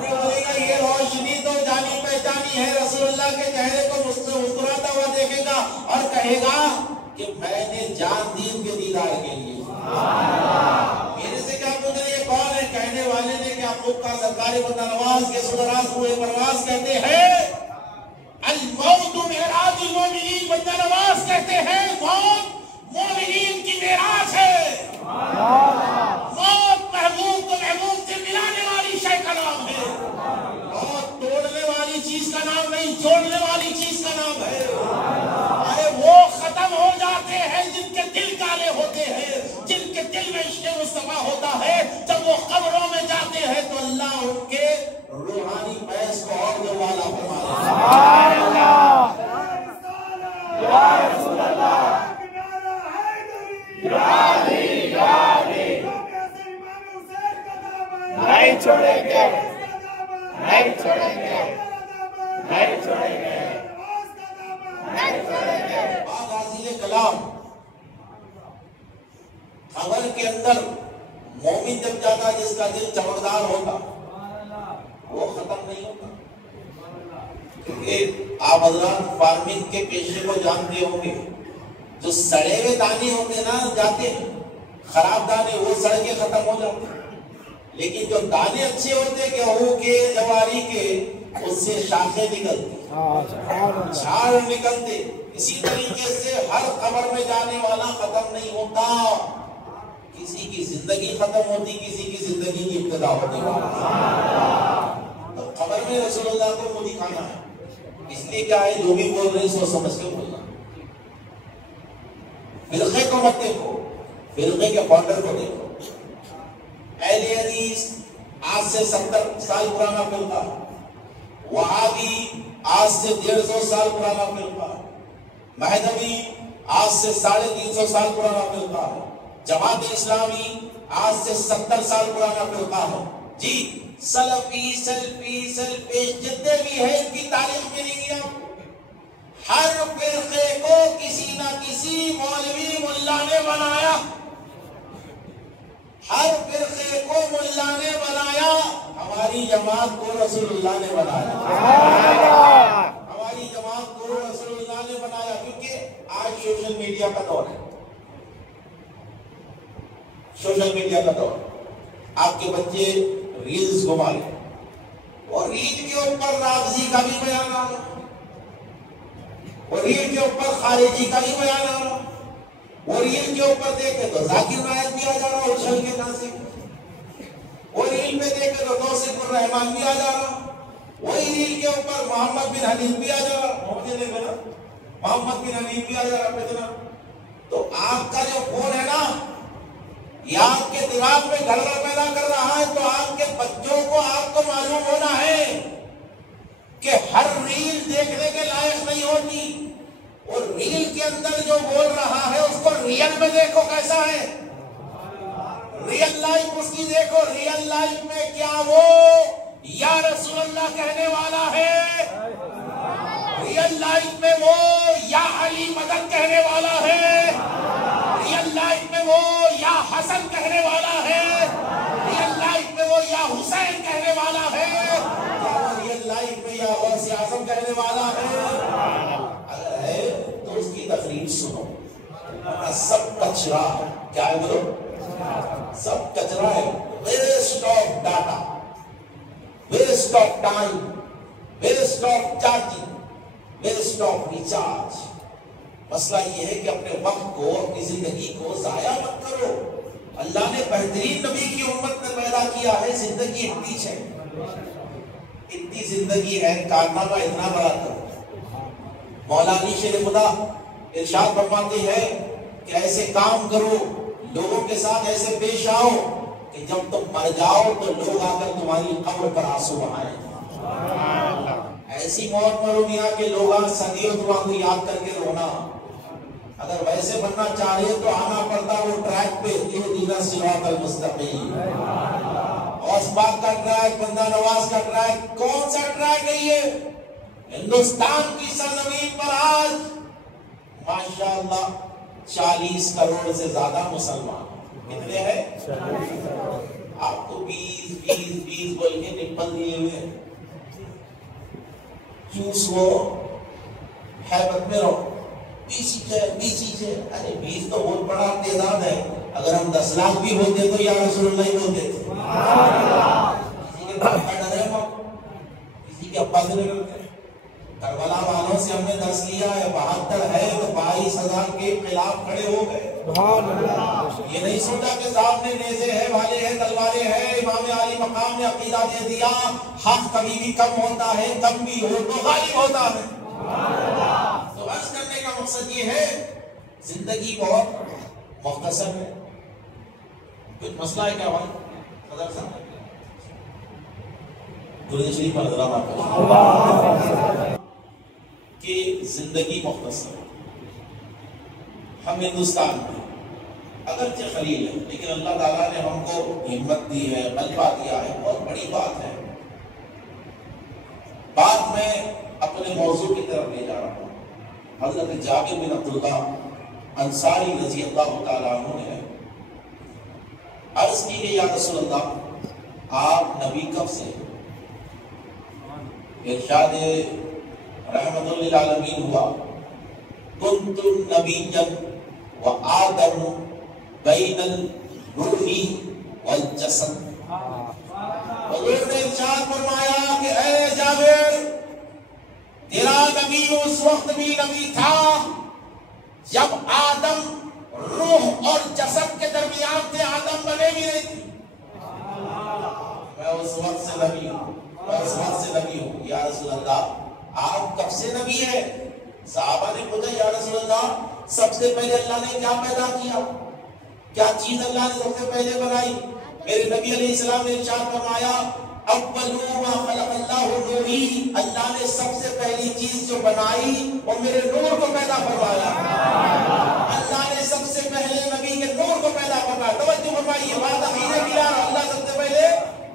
بولے گا یہ روشنی تو جانی پہچانی ہے، رسول اللہ کے چہرے کو مسکراتا ہوا دیکھے گا اور کہے گا کہ میں نے جان دین کے دیدار کے لیے۔ میرے سے کیا پوچھ رہے یہ کون ہے؟ کہنے والے نے کہ آپ لوگ کا سرکاری بندہ نواز کے سدراز ہوئے پرواز کہتے ہیں، الموت معراج المومنین، بندہ نواز کہتے ہیں موت مومنین کی معراج ہے۔ موت محبوب کو محبوب سے ملانے والی شے کا نام ہے، موت توڑنے والی چیز کا نام نہیں، جوڑنے والی چیز کا نام ہے۔ ارے وہ ختم ہو جاتے ہیں جن کے دل کالے ہوتے ہیں، جن کے دل میں عشق مصطفیٰ ہوتا ہے، جب وہ قبروں میں جاتے ہیں تو اللہ ان کے روحانی فیض کو اور دوبالا فرماتا ہے۔ سبحان اللہ، یا رسول اللہ، نہیں چھوڑیں گے، نہیں چھوڑیں گے، نہیں چھوڑیں گے، نہیں چھوڑیں گے۔ غازی کلام خبر کے اندر مومن جب جاتا جس کا دل چمکدار ہوتا وہ ختم نہیں ہوتا، کیونکہ آپ حضرات فارمنگ کے پیشے کو جانتے ہوں گے، جو سڑے ہوئے دانے ہوتے نا جاتے ہیں، خراب دانے وہ سڑ کے ختم ہو جاتے ہیں، لیکن جو دانے اچھے ہوتے گیہوں کے جواری کے اس سے شاخیں نکلتی، جھاڑ نکلتے۔ اسی طریقے سے ہر قبر میں جانے والا ختم نہیں ہوتا، کسی کی زندگی ختم ہوتی، کسی کی زندگی کی ابتدا ہوتی۔ تو قبر میں رسول اللہ کو منہ دکھانا ہے، اس لیے کیا ہے جو بھی بول رہے سو سمجھ کے بولنا۔ فرقے کو مت دیکھو، فرقے کے فاؤنڈر کو دیکھو۔ اہل حدیث آج سے 70 سال پرانا فرقہ، وہابی آج سے 150 سال پرانا فرقہ، مہدوی آج سے 350 سال پرانا فرقہ ہے، جماعت اسلامی آج سے 70 سال پرانا فرقہ ہے۔ جی سلفی سلفی جتنے بھی ہیں ان کی تاریخ میں نہیں گیا، ہر فرقے کو کسی نہ کسی مولوی ملا نے بنایا، ہر فرقے کو ملا نے بنایا، ہماری جماعت کو رسول اللہ نے بنایا، ہماری جماعت کو رسول اللہ نے بنایا، کیونکہ آج سوشل میڈیا کا دور ہے، سوشل میڈیا کا دور ہے۔ آپ کے بچے ریلز گھما لیں اور ریل کے اوپر رافضی کا بھی بیان آ رہا، اور ریل کے اوپر خارجی کا بھی بیان آ رہا، اور ریل کے اوپر دیکھے تو ذاکر نائک بھی آ جا رہا اچھل کے ناصر، اور ریل پہ دیکھے تو توصیف الرحمان بھی آ جا رہا، وہی ریل کے اوپر محمد بن حنیف بھی آ جا رہا، محمد بن حنیف بھی آ جا رہا پہ جناب۔ تو آپ کا جو فون ہے نا یہ آپ کے دماغ میں گھلڑا پیدا کر رہا ہے، تو آپ کے بچوں کو آپ کو معلوم ہونا ہے کہ ہر ریل دیکھنے کے لائق نہیں ہوتی، اور ریل کے اندر جو بول رہا ہے اس کو ریئل میں دیکھو کیسا ہے، ریئل لائف اس کی دیکھو، ریئل لائف میں کیا وہ یا رسول اللہ کہنے والا ہے، ریئل لائف میں وہ یا علی مدد کہنے والا ہے، ریئل لائف میں وہ یا حسن کہنے والا ہے، ریئل لائف میں وہ یا حسین کہنے والا ہے، ریئل لائف میں یا غوث اعظم کہنے والا ہے۔ اگر ہے تو اس کی تقریر سنو، سب کچرا کیا ہے بولو، سب کچرا ہے، waste of data, waste of time, waste of charging, waste of recharge. مسئلہ یہ ہے کہ اپنے وقت کو، اپنی زندگی کو ضائع مت کرو۔ اللہ نے بہترین نبی کی امت میں پیدا کیا ہے، زندگی اتنی ہے، اتنی زندگی ہے، کارنامہ اتنا بڑا کرو۔ مولا علی شیر خدا ارشاد فرماتے ہیں کہ ایسے کام کرو، لوگوں کے ساتھ ایسے پیش آؤ کہ جب تم مر جاؤ تو لوگ آ کر تمہاری قبر پر آنسو بہائیں۔ ایسی موت مرو میاں کہ لوگ صدیوں تمہارے کو یاد کر کے رونا۔ اگر ویسے بننا چاہ رہے تو آنا پڑتا وہ ٹریک پہ، اہدنا الصراط المستقیم، غوث پاک کا ٹریک، بندہ نواز کا ٹریک۔ کون سا ٹریک ہے یہ؟ ہندوستان کی سرزمین پر آج ماشاءاللہ 40 کروڑ سے زیادہ مسلمان. کتنے ہیں؟ آپ کو 20 بول کے نپل دیے ہوئے. چوس وہ حیبت میں رہو. 20 ہے. ارے 20 تو بہت بڑا تعداد ہے. اگر ہم 10 لاکھ بھی ہوتے تو یا رسول اللہ ہی ہوتے تھے. کسی کے باپ کا ڈر ہے ہم، کسی کے ابا سے نہیں ڈرتے. کربلا والوں سے ہم نے درس لیا ہے. 72 ہے تو 22,000 کے خلاف کھڑے ہو گئے. یہ نہیں سوچا کہ صاحب نے نیزے ہے، بھالے ہیں، تلواریں ہیں. امام عالی مقام نے عقیدہ دے دیا حق کبھی بھی کم ہوتا ہے، کم بھی ہو تو غالب ہوتا ہے. تو عرض کرنے کا مقصد یہ ہے زندگی بہت مختصر ہے. کچھ مسئلہ ہے کیا بھائی؟ صدر صاحب درود شریف پر نظر آتا کہ زندگی مختصر ہے. ہم ہندوستان میں اگرچہ قلیل ہے لیکن اللہ تعالیٰ نے ہم کو ہمت دی ہے، غلبہ دیا ہے. بہت بڑی بات ہے. بات میں اپنے موضوع کی طرف لے جا رہا ہوں. حضرت جابر بن عبداللہ انصاری رضی اللہ تعالیٰ عنہ نے عرض کی کہ یا رسول اللہ آپ نبی کب سے؟ ارشاد رحمت للعالمین ہوا کنت نبیا وآدم بین الروح والجسد. حضور نے ارشاد فرمایا کہ اے جابر تیرا نبی اس وقت بھی نبی تھا جب آدم روح اور جسد کے درمیان تھے. آدم بنے بھی نہیں تھے. میں اس وقت سے نبی ہوں، میں اس وقت سے نبی ہوں. یا رسول اللہ آپ کب سے نبی ہیں؟ صحابہ نے پوچھا یا رسول اللہ سب سے پہلے اللہ نے کیا پیدا کیا؟ کیا چیز اللہ نے سب سے پہلے بنائی؟ میرے نبی علیہ السلام نے ارشاد فرمایا اول ما خلق اللہ نوری. اللہ نے سب سے پہلی چیز جو بنائی وہ میرے نور کو پیدا فرمایا. اللہ نے سب سے پہلے نبی کے نور کو پیدا فرمایا. توجہ فرمائیے بات عقیدے کی. اللہ سب سے پہلے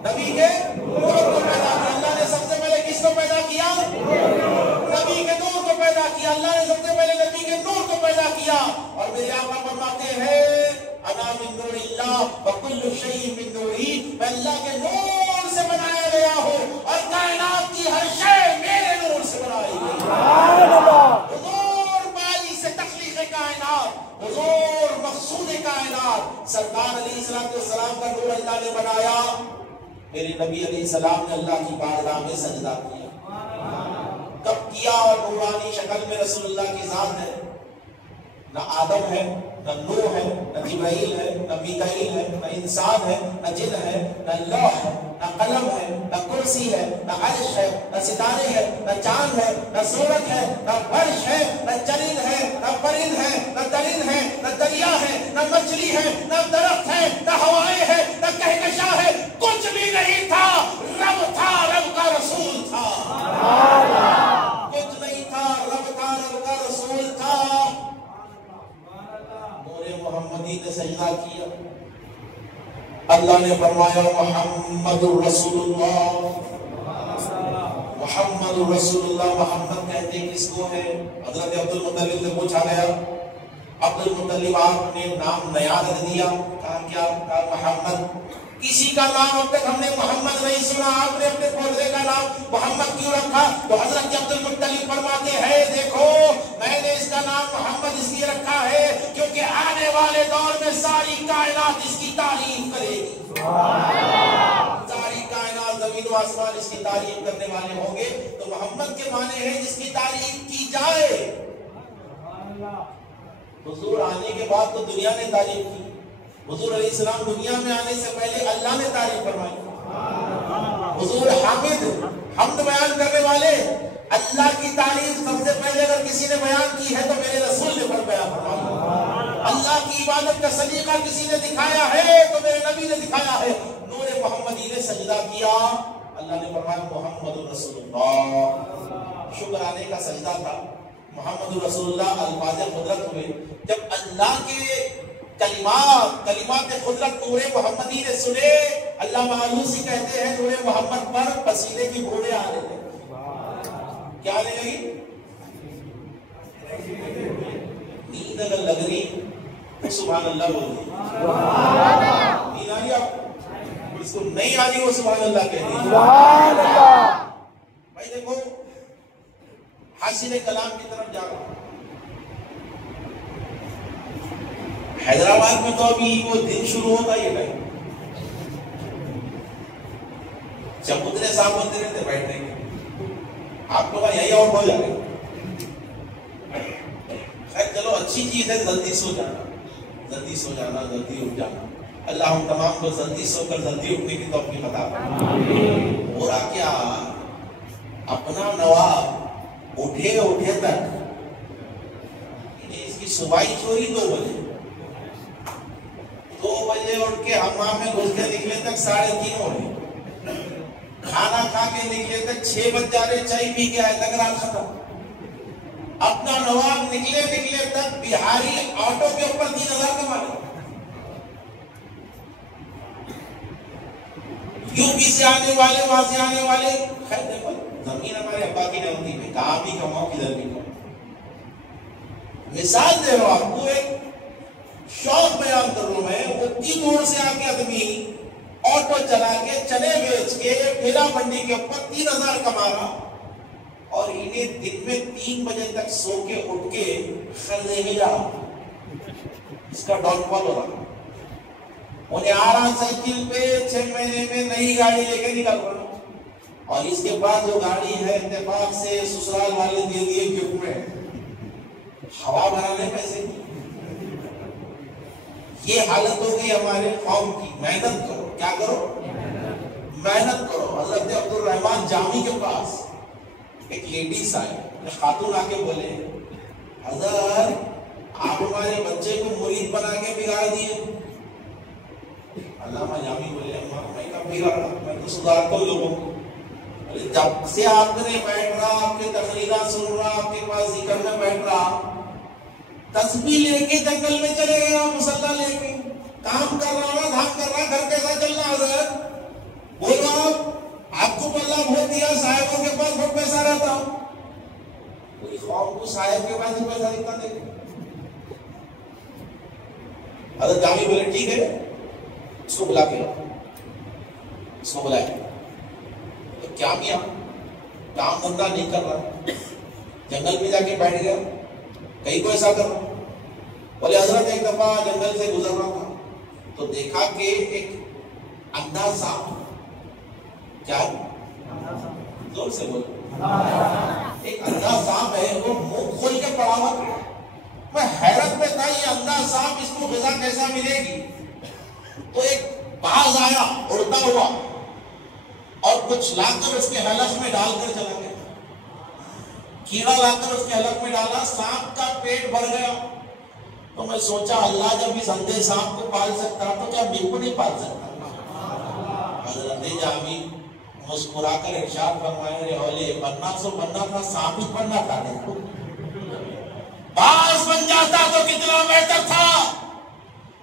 نبی کے نور کو پیدا کیا. اللہ نے سب سے پہلے کس کو پیدا کیا؟ نبی کے نور کو پیدا کیا. اللہ نے سب سے پہلے نبی کے نور کو پیدا کیا. اور میرے آقا فرماتے ہیں انا من نور اللہ وکل شیء من نوری. میں اللہ کے نور سے بنایا گیا ہوں اور کائنات کی ہر شے میرے نور سے بنائی گئی. سبحان اللہ. حضور باری سے تخلیق کائنات، حضور مقصود کائنات، سرکار علیہ السلام کا نور اللہ نے بنایا. میرے نبی علیہ السلام نے اللہ کی بارگاہ میں سجدہ کیا. کب کیا؟ اور نورانی شکل میں رسول اللہ کی ذات ہے. نہ آدم ہے، نہ نوح ہے، نہ جبرائیل ہے، نہ میکائیل ہے، نہ انسان ہے، نہ جن ہے، نہ لوح ہے، نہ قلم ہے، نہ کرسی ہے، نہ عرش ہے، نہ ستارے ہے، نہ چاند ہے، نہ سورج ہے، نہ فرش ہے، نہ چرند ہے، نہ پرند ہے، نہ درند ہے، نہ دریا ہے، نہ مچھلی ہے، نہ درخت ہے، نہ ہوائیں ہے، نہ کہکشاں ہے. کچھ بھی نہیں تھا. رب تھا، رب کا رسول تھا. کچھ نہیں تھا، رب تھا، رب کا رسول تھا. محمدی نے سجدہ کیا. اللہ نے فرمایا محمد الرسول اللہ. محمد الرسول اللہ. محمد کہتے کس کو ہے؟ حضرت عبد المطلب سے پوچھا گیا. عبد المطلب آپ نے نام نیا رکھ دیا. کہا کیا؟ کہا محمد. کسی کا نام اب تک ہم نے محمد نہیں سنا، آپ نے اپنے پودے کا نام محمد کیوں رکھا؟ تو حضرت عبد المطلب فرماتے ہیں دیکھو میں نے اس کا نام محمد اس لیے رکھا ہے کیونکہ آنے والے دور میں ساری کائنات اس کی تعریف کرے گی. ساری کائنات زمین و آسمان اس کی تعریف کرنے والے ہوں گے. تو محمد کے معنی ہے جس کی تعریف کی جائے. حضور آنے کے بعد تو دنیا نے تعریف کی. حضور علیہ السلام دنیا میں آنے سے پہلے اللہ نے تعریف فرمائی. حضور حامد، حمد بیان کرنے والے. اللہ کی تعریف سب سے پہلے اگر کسی نے بیان کی ہے تو میرے رسول نے بیان فرمایا. اللہ کی عبادت کا سلیقہ کسی نے دکھایا ہے تو میرے نبی نے دکھایا ہے. نور محمدی نے سجدہ کیا. اللہ نے فرمایا محمد رسول اللہ. شکرانے کا سجدہ تھا. محمد رسول اللہ الفاظ قدرت ہوئے. جب اللہ کے کلمات قدرت نور محمدی نے سنے، اللہ معلوسی کہتے ہیں نور محمد پر پسینے کی بھوڑیں آنے لگے. کیا آنے لگی؟ سبحان اللہ بول دیں. نہیں آ رہی آپ اس کو نہیں آ رہی وہ سبحان اللہ کہہ رہی. سبحان اللہ. بھائی دیکھو حاصل کلام کی طرف جا رہا ہوں. حیدرآباد میں تو ابھی وہ دن شروع ہوتا ہی ہے. چبوترے صاحب بولتے رہتے بیٹھنے کے, آپ لوگ یہی آؤٹ ہو جائے. خیر چلو اچھی چیز ہے جلدی سو جانا, جلدی سو جانا, جلدی اٹھ جانا. اللہ ہم تمام کو جلدی سو کر جلدی اٹھنے کی توفیق عطا فرمائے. ہو رہا کیا, اپنا نواب اٹھے اٹھے تک اس کی صبحی چوری 2 بجے, 2 بجے اٹھ کے حمام میں گھس کے نکلے تک 3:30 ہو رہے. کھانا کھا کے نکلے تک 6 بج جا رہے, چائے پی کے آئے تک رات ختم. اپنا نواب نکلے تک بہاری آٹو کے اوپر 3000 کما لے. یو پی سے آنے والے, وہاں سے آنے والے. خیر دیکھو زمین ہمارے ابا کی نہیں ہوتی, کہاں بھی کماؤ کدھر بھی کماؤ. مثال دے رہا ہوں آپ کو, ایک شوق بیان کر رہا ہوں میں. اتنی دور سے آ کے آدمی آٹو چلا کے چنے بیچ کے ٹھیلا منڈی کے اوپر 3000 کما رہا, اور انہیں دن میں 3 بجے تک سو کے اٹھ کے خریدے ہی رہا. اس کا ڈاؤن فال ہو رہا. انہیں آ رہا سائیکل پہ 6 مہینے میں نئی گاڑی لے کے نکل پڑا, اور اس کے بعد جو گاڑی ہے اتفاق سے سسرال والے دے دیے گفٹ میں, ہوا بنانے پیسے. یہ حالت ہو گئی ہمارے قوم کی. محنت کرو, کیا کرو, محنت کرو. حضرت عبد الرحمن جامی کے پاس ایک لیڈیز آئے, خاتون آ کے بولے, حضرت آپ ہمارے بچے کو مرید بنا کے بگاڑ دیے. علامہ جامی بولے, میں کب بگاڑا, میں تو سدھارتا ہوں لوگوں کو. جب سے آپ نے بیٹھ رہا, آپ کے تقریرات سن رہا, آپ کے پاس ذکر میں بیٹھ رہا, تسبیح لے کے جنگل میں چلے گیا, مصلی لے کے کام کر رہا, دھام کر رہا, گھر کیسا چل رہا. حضرت بولو آپ کو اللہ بھول دیا, صاحبوں کے پاس بہت پیسہ رہتا. پوری قوم کو صاحب کے پاس پیسہ دکھتا دیکھ. حضرت جامی بولے ٹھیک ہے, اس کو بلا کے لاؤ. اس کو بلائے, کیا میاں کام دھندا نہیں کر رہا, جنگل میں جا کے بیٹھ گیا, کہیں کو ایسا کر رہا. بولے حضرت ایک دفعہ جنگل سے گزر رہا تھا تو دیکھا کہ ایک اندھا سانپ, کیا زور سے بولو, ایک اندھا سانپ ہے, وہ منہ کھول کے پڑا ہوا تھا. میں حیرت میں تھا, یہ اندھا سانپ اس کو غذا کیسا ملے گی. تو ایک باز آیا اڑتا ہوا اور کچھ لا کر اس کے حلق میں ڈال کر چلا گیا. کیڑا لا کر اس کے حلق میں ڈالا, سانپ کا پیٹ بھر گیا. تو میں سوچا اللہ جب اس اندھے سانپ کو پال سکتا تو کیا میرے کو نہیں پال سکتا. حضرت جامی مسکرا کر ارشاد فرمائے, رے ہولے بننا سو بننا تھا, سانپ ہی بننا تھا. باز بن جاتا تو کتنا بہتر تھا,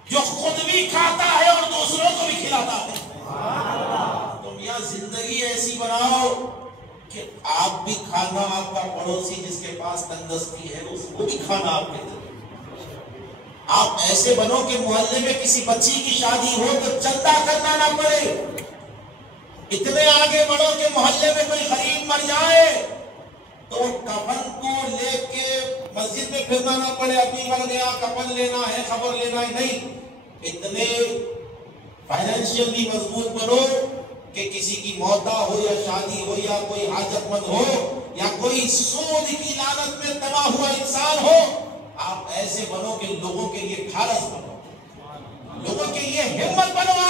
جو خود بھی کھاتا ہے اور دوسروں کو بھی کھلاتا ہے. تم یا زندگی ایسی بناؤ کہ آپ بھی کھانا, آپ کا پڑوسی جس کے پاس تندرستی ہے اس کو بھی کھانا آپ کے دل. آپ ایسے بنو کہ محلے میں کسی بچی کی شادی ہو تو چندہ کرنا نہ پڑے. اتنے آگے بڑھو کہ محلے میں کوئی غریب مر جائے تو کفن کو لے کے مسجد میں پھرنا نہ پڑے, ابھی مر گیا کفن لینا ہے, خبر لینا ہے, نہیں. اتنے فائنینشیلی مضبوط بنو کہ کسی کی موتا ہو یا شادی ہو یا کوئی حاجت مند ہو یا کوئی سود کی لعنت میں تباہ ہوا انسان ہو, آپ ایسے بنو کہ لوگوں کے لیے ڈھارس بنو, لوگوں کے لیے ہمت بنو.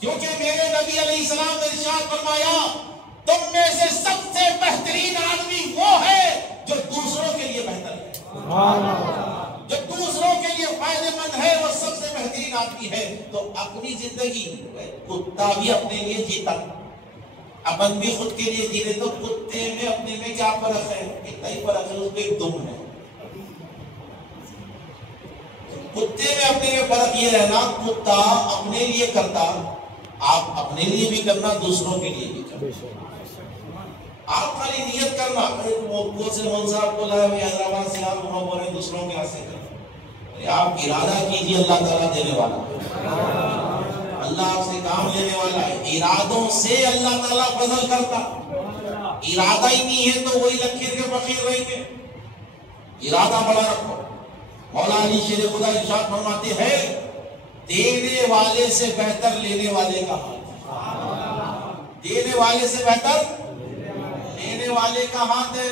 کیونکہ میرے نبی علیہ السلام نے ارشاد فرمایا, تم میں سے سب سے بہترین آدمی وہ ہے جو دوسروں کے لیے بہتر ہے, جو دوسروں کے لیے فائدہ مند ہے, وہ سب سے بہترین آدمی ہے. تو اپنی زندگی کتا بھی اپنے لیے جیتا, اپن بھی خود کے لیے جیتے. تو کتے میں اپنے میں کیا فرق ہے, اتنا ہی فرق ہے, اس میں ایک دم ہے. کتے میں اپنے میں فرق یہ رہنا, کتا اپنے لیے کرتا, آپ اپنے لیے بھی کرنا, دوسروں کے لیے بھی کرنا. آپ خالی نیت کرنا, وہ سے مول صاحب کو لائے حیدرآباد سے آپ بول رہے دوسروں کے ہاتھ سے کرنا. آپ ارادہ کیجیے، اللہ تعالیٰ دینے والا ہے، اللہ آپ سے کام لینے والا ہے۔ ارادوں سے اللہ تعالیٰ فضل کرتا، ارادہ ہی نہیں ہے تو وہی لکیر کے فقیر رہیں گے۔ ارادہ بڑا رکھو۔ مولا علی شیر خدا ارشاد فرماتے ہیں دینے والے سے بہتر لینے والے کا ہاتھ، دینے والے سے بہتر لینے والے کا ہاتھ ہے۔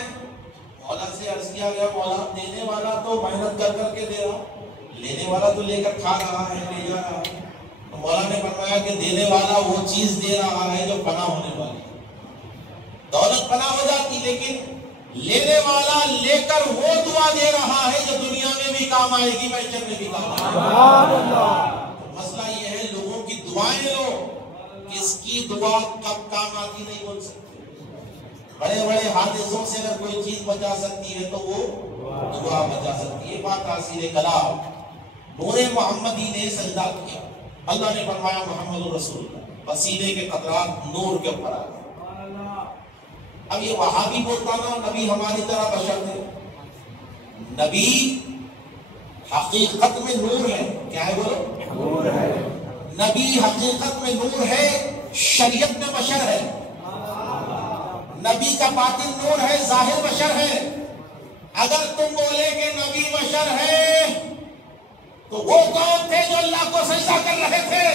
مولا سے عرض کیا گیا مولا دینے والا تو محنت کر کر کے دے رہا، لینے والا تو لے کر کھا رہا ہے، لے جا رہا ہے۔ تو مولا نے فرمایا کہ دینے والا وہ چیز دے رہا ہے جو فنا ہونے والی ہے۔ دولت فنا ہو جاتی لیکن لینے والا لے کر وہ دعا دے رہا ہے جو دنیا میں بھی کام آئے گی، معیشت میں بھی کام آئے گی۔ مسئلہ یہ ہے لوگوں کی دعائیں لو، کس کی دعا کب کام آتی نہیں بول سکتے۔ بڑے بڑے حادثوں سے اگر کوئی چیز بچا سکتی ہے تو وہ دعا بچا سکتی ہے۔ بات تاثیر کلام نور محمدی نے سجدہ کیا، اللہ نے فرمایا محمد رسول اللہ، پسینے کے قطرات نور کے اوپر آ گئے۔ اب یہ وہابی بولتا نا نبی ہماری طرح بشر تھے، نبی حقیقت میں نور ہے۔ کیا ہے بولو؟ نور ہے۔ نبی حقیقت میں نور ہے، شریعت میں بشر ہے۔ نبی کا باطن نور ہے، ظاہر بشر ہے۔ اگر تم بولے کہ نبی بشر ہے تو وہ کون تھے جو اللہ کو سجدہ کر رہے تھے؟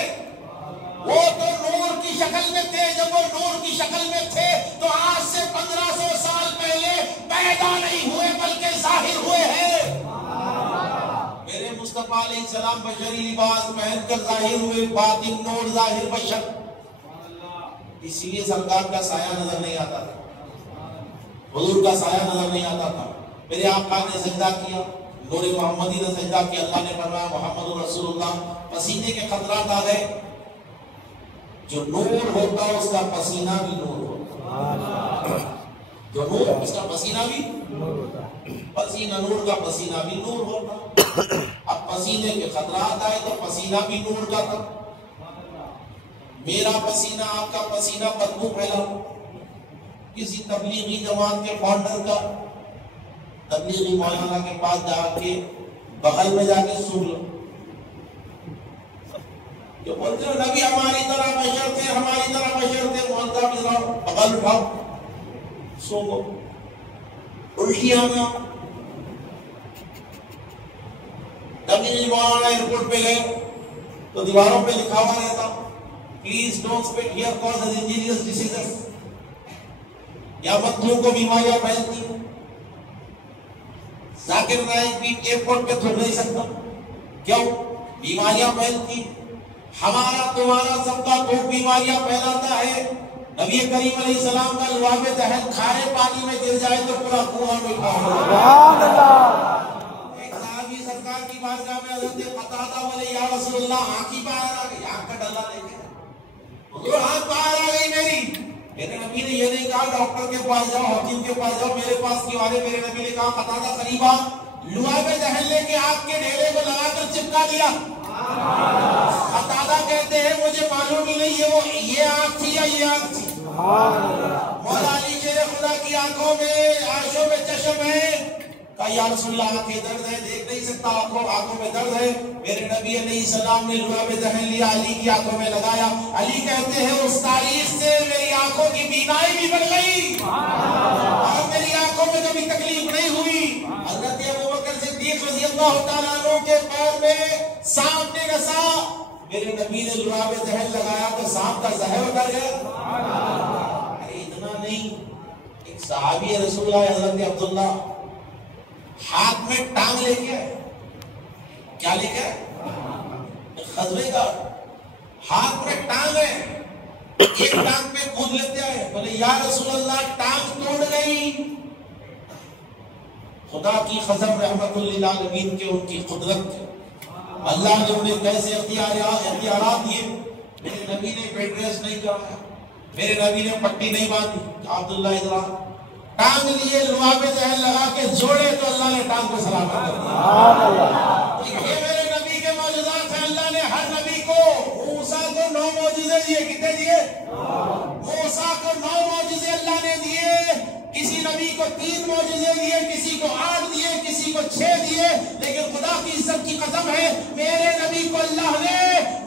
وہ تو نور کی شکل میں تھے۔ جب وہ نور کی شکل میں تھے تو آج سے 1500 سال پہلے پیدا نہیں ہوئے بلکہ ظاہر ہوئے ہیں۔ میرے مصطفیٰ علیہ السلام بشری لباس پہن کر ظاہر ہوئے، باطن نور، ظاہر بشر۔ اسی لیے سرکار کا سایہ نظر نہیں آتا تھا، حضور کا سایہ نظر نہیں آتا تھا۔ میرے آقا نے سجدہ کیا، نور محمدی نے سجدہ کیا، اللہ نے فرمایا محمد رسول اللہ، پسینے کے قطرات آ گئے۔ جو نور ہوتا ہے اس کا پسینہ بھی نور ہوتا ہے، جو نور اس کا پسینہ بھی پسینہ نور کا پسینہ بھی نور ہوتا۔ اب پسینے کے قطرات آئے تو پسینہ بھی نور کا تھا۔ میرا پسینہ آپ کا پسینہ بدبو پھیلا، کسی تبلیغی جماعت کے فاؤنڈر کا تبلیغی مولانا کے پاس جا کے بغل میں جا کے سن لو، جو بولتے ہیں نبی ہماری طرح بشر تھے، ہماری طرح بشر تھے، مولتا بھی رہو، بغل اٹھاؤ، سو الٹی آنا۔ تبلیغی مولانا ایئرپورٹ پہ گئے تو دیواروں پہ لکھا ہوا رہتا please don't spit here causes engineers diseases, یا متھروں کو بیماریاں پھیلتی ہیں۔ ذاکر نائک بھی ایئرپورٹ پہ تھوڑ نہیں سکتا، کیوں؟ بیماریاں پھیلتی۔ ہمارا تمہارا سب کا کوئی بیماریاں پھیلاتا ہے۔ نبی کریم علیہ السلام کا لعاب دہن کھارے پانی میں گر جائے تو پورا کنواں میں ایک صحابی سرکار کی بارگاہ میں حضرت قتادہ بولے یا رسول اللہ آنکھ ہی باہر آ گئی، آنکھ کا ڈلا لے کے حضور آنکھ باہر آ گئی میری۔ میرے نبی نے یہ نہیں کہا ڈاکٹر کے پاس جاؤ، حکیم کے پاس جاؤ، میرے پاس کیوں آ رہے؟ میرے نبی نے کہا قتادہ قریب آ، لعاب دہن لے کے آنکھ کے ڈھیرے کو لگا کر چپکا دیا۔ قتادہ کہتے ہیں مجھے معلوم ہی نہیں یہ آنکھ تھی یا یہ آنکھ تھی۔ مولا علی شیر خدا کی آنکھوں میں آنکھوں میں چشم ہے، کہا یا رسول اللہ آنکھیں درد ہے، دیکھ نہیں سکتا، آنکھوں میں درد ہے۔ میرے نبی علیہ السلام نے لعاب دہن لیا، علی کی آنکھوں میں لگایا۔ علی کہتے ہیں اس تاریخ سے میری آنکھوں کی بینائی بھی بڑھ گئی اور میری آنکھوں میں کبھی تکلیف نہیں ہوئی۔ حضرت ابوبکر صدیق رضی اللہ تعالیٰ عنہ کے پیر میں سانپ نے ڈسا، میرے نبی نے لعاب دہن لگایا تو سانپ کا زہر اتر گیا۔ اتنا نہیں، ایک صحابی رسول اللہ حضرت عبداللہ ہاتھ میں ٹانگ لے کے آئے۔ کیا لے کے آئے؟ خزرے کا ہاتھ میں ٹانگ ہے، ایک ٹانگ پہ کود لیتے آئے، بولے یا رسول اللہ ٹانگ توڑ گئی۔ خدا کی خزر رحمت للعالمین کے ان کی قدرت ہے، اللہ نے انہیں کیسے اختیارات دیے۔ میرے نبی نے بیڈ ریسٹ نہیں کرایا، میرے نبی نے پٹی نہیں باندھی، عبداللہ ادھر ٹانگ لیے، لعاب دہن لگا کے جوڑے تو اللہ نے ٹانگ کو سلامت کر دیا۔ یہ میرے نبی کے معجزات ہیں۔ اللہ نے ہر نبی کو، موسیٰ کو 9 معجزے دیے، کتنے دیے؟ موسیٰ کو 9 معجزے اللہ نے دیے، کسی نبی نبی کو 3 معجزے دیے، کسی کو 8 دیے، کسی کو 6 دیے، لیکن خدا کی عزت کی قسم ہے میرے نبی کو اللہ نے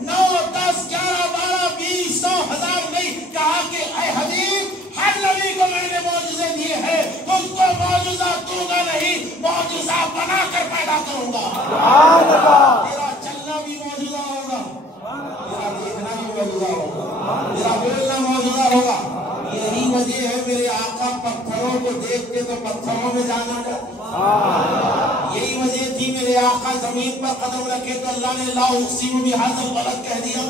9 10 11 12 20 100 1000 نہیں کہا کہ اے حبیب ہر نبی کو میں نے معجزے دیے ہیں، تجھ کو معجزہ دوں گا نہیں، معجزہ بنا کر پیدا کروں گا۔ سبحان اللہ، تیرا چلنا بھی معجزہ ہوگا، تیرا دیکھنا بھی معجزہ ہوگا، تیرا بولنا معجزہ ہوگا۔ یہی وجہ ہے میرے آقا پتھروں کو دیکھ کے تو پتھروں میں جانا جاتا، یہی وجہ تھی میرے آقا زمین پر قدم رکھے تو اللہ نے لا اقسم بہذا البلد کہہ دیا،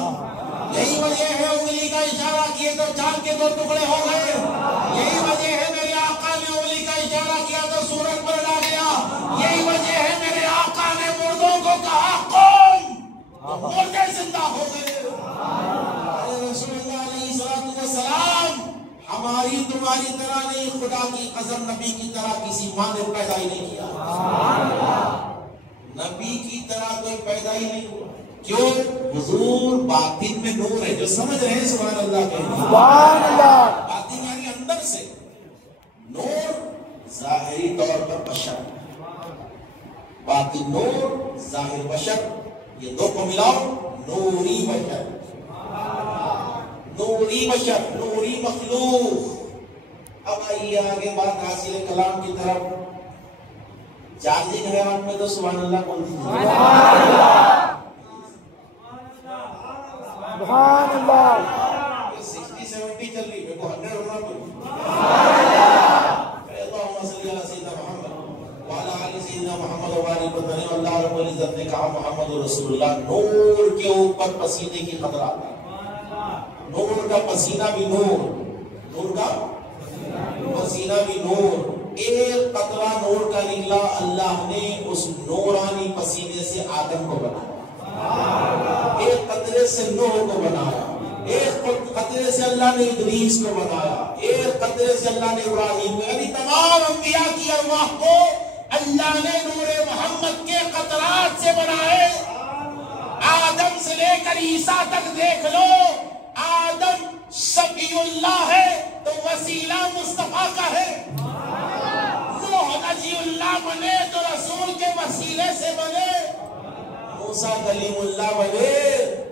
یہی وجہ ہے انگلی کا اشارہ کیے تو چاند کے 2 ٹکڑے ہو گئے، یہی وجہ ہے میرے آقا نے انگلی کا اشارہ کیا تو سورج پلٹا گیا، یہی وجہ ہے میرے آقا نے مردوں کو کہا قوم تو مردے زندہ ہو گئے۔ رسول اللہ علیہ السلام ہماری تمہاری طرح نہیں، خدا کی قسم نبی کی طرح کسی ماں نے پیدا ہی نہیں کیا، نبی کی طرح کوئی پیدا ہی نہیں ہوا۔ کیوں؟ حضور باطن میں نور ہے، جو سمجھ رہے ہیں سبحان اللہ کہتے ہیں، سبحان اللہ، باطن یعنی اندر سے نور، ظاہری طور پر بشر، باطن نور ظاہر بشر، یہ 2 کو ملاؤ نوری بشر، نوری بشر، نوری مخلوق۔ اب آئیے آگے بات حاصل کلام کی طرف، چارجنگ ہے آپ میں تو سبحان اللہ بول دیجیے، سبحان اللہ، 60 70 چل رہی، میرے کو 100 ہونا پڑی۔ اللہم صلی علی سیدنا محمد وعلی آل سیدنا محمد وبارک وسلم۔ اللہ رب العزت نے کہا محمد رسول اللہ، نور کے اوپر پسینے کی قطرہ آتا ہے، نور کا پسینہ بھی نور، نور کا پسینہ بھی نور، ایک قطرہ نور کا نکلا، اللہ نے اس نورانی پسینے سے آدم کو بنایا، ایک قطرے سے نوح کو بنایا، ایک قطرے سے اللہ نے ادریس کو بنایا، ایک قطرے سے اللہ نے ابراہیم کو، یعنی تمام انبیاء کی ارواح کو اللہ نے نور محمد کے قطرات سے بنائے۔ آدم سے لے کر عیسیٰ تک دیکھ لو، آدم شفیع اللہ ہے تو وسیلہ مصطفیٰ کا ہے، نوح نجی اللہ بنے تو رسول کے وسیلے سے بنے، موسیٰ کلیم اللہ بنے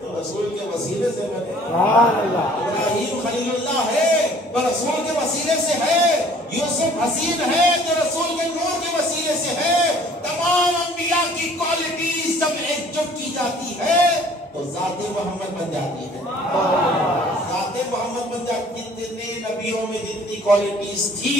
تو رسول کے وسیلے سے بنے، سبحان اللہ، ابراہیم خلیل اللہ ہے تو رسول کے وسیلے سے ہے، یوسف حسین ہے تو رسول کے نور کے وسیلے سے ہے۔ تمام انبیاء کی کوالٹیز جب ایک جٹ کی جاتی ہے تو ذات محمد بن جاتی ہے، ذات محمد بن جاتی ہے۔ جتنے نبیوں میں جتنی کوالٹیز تھی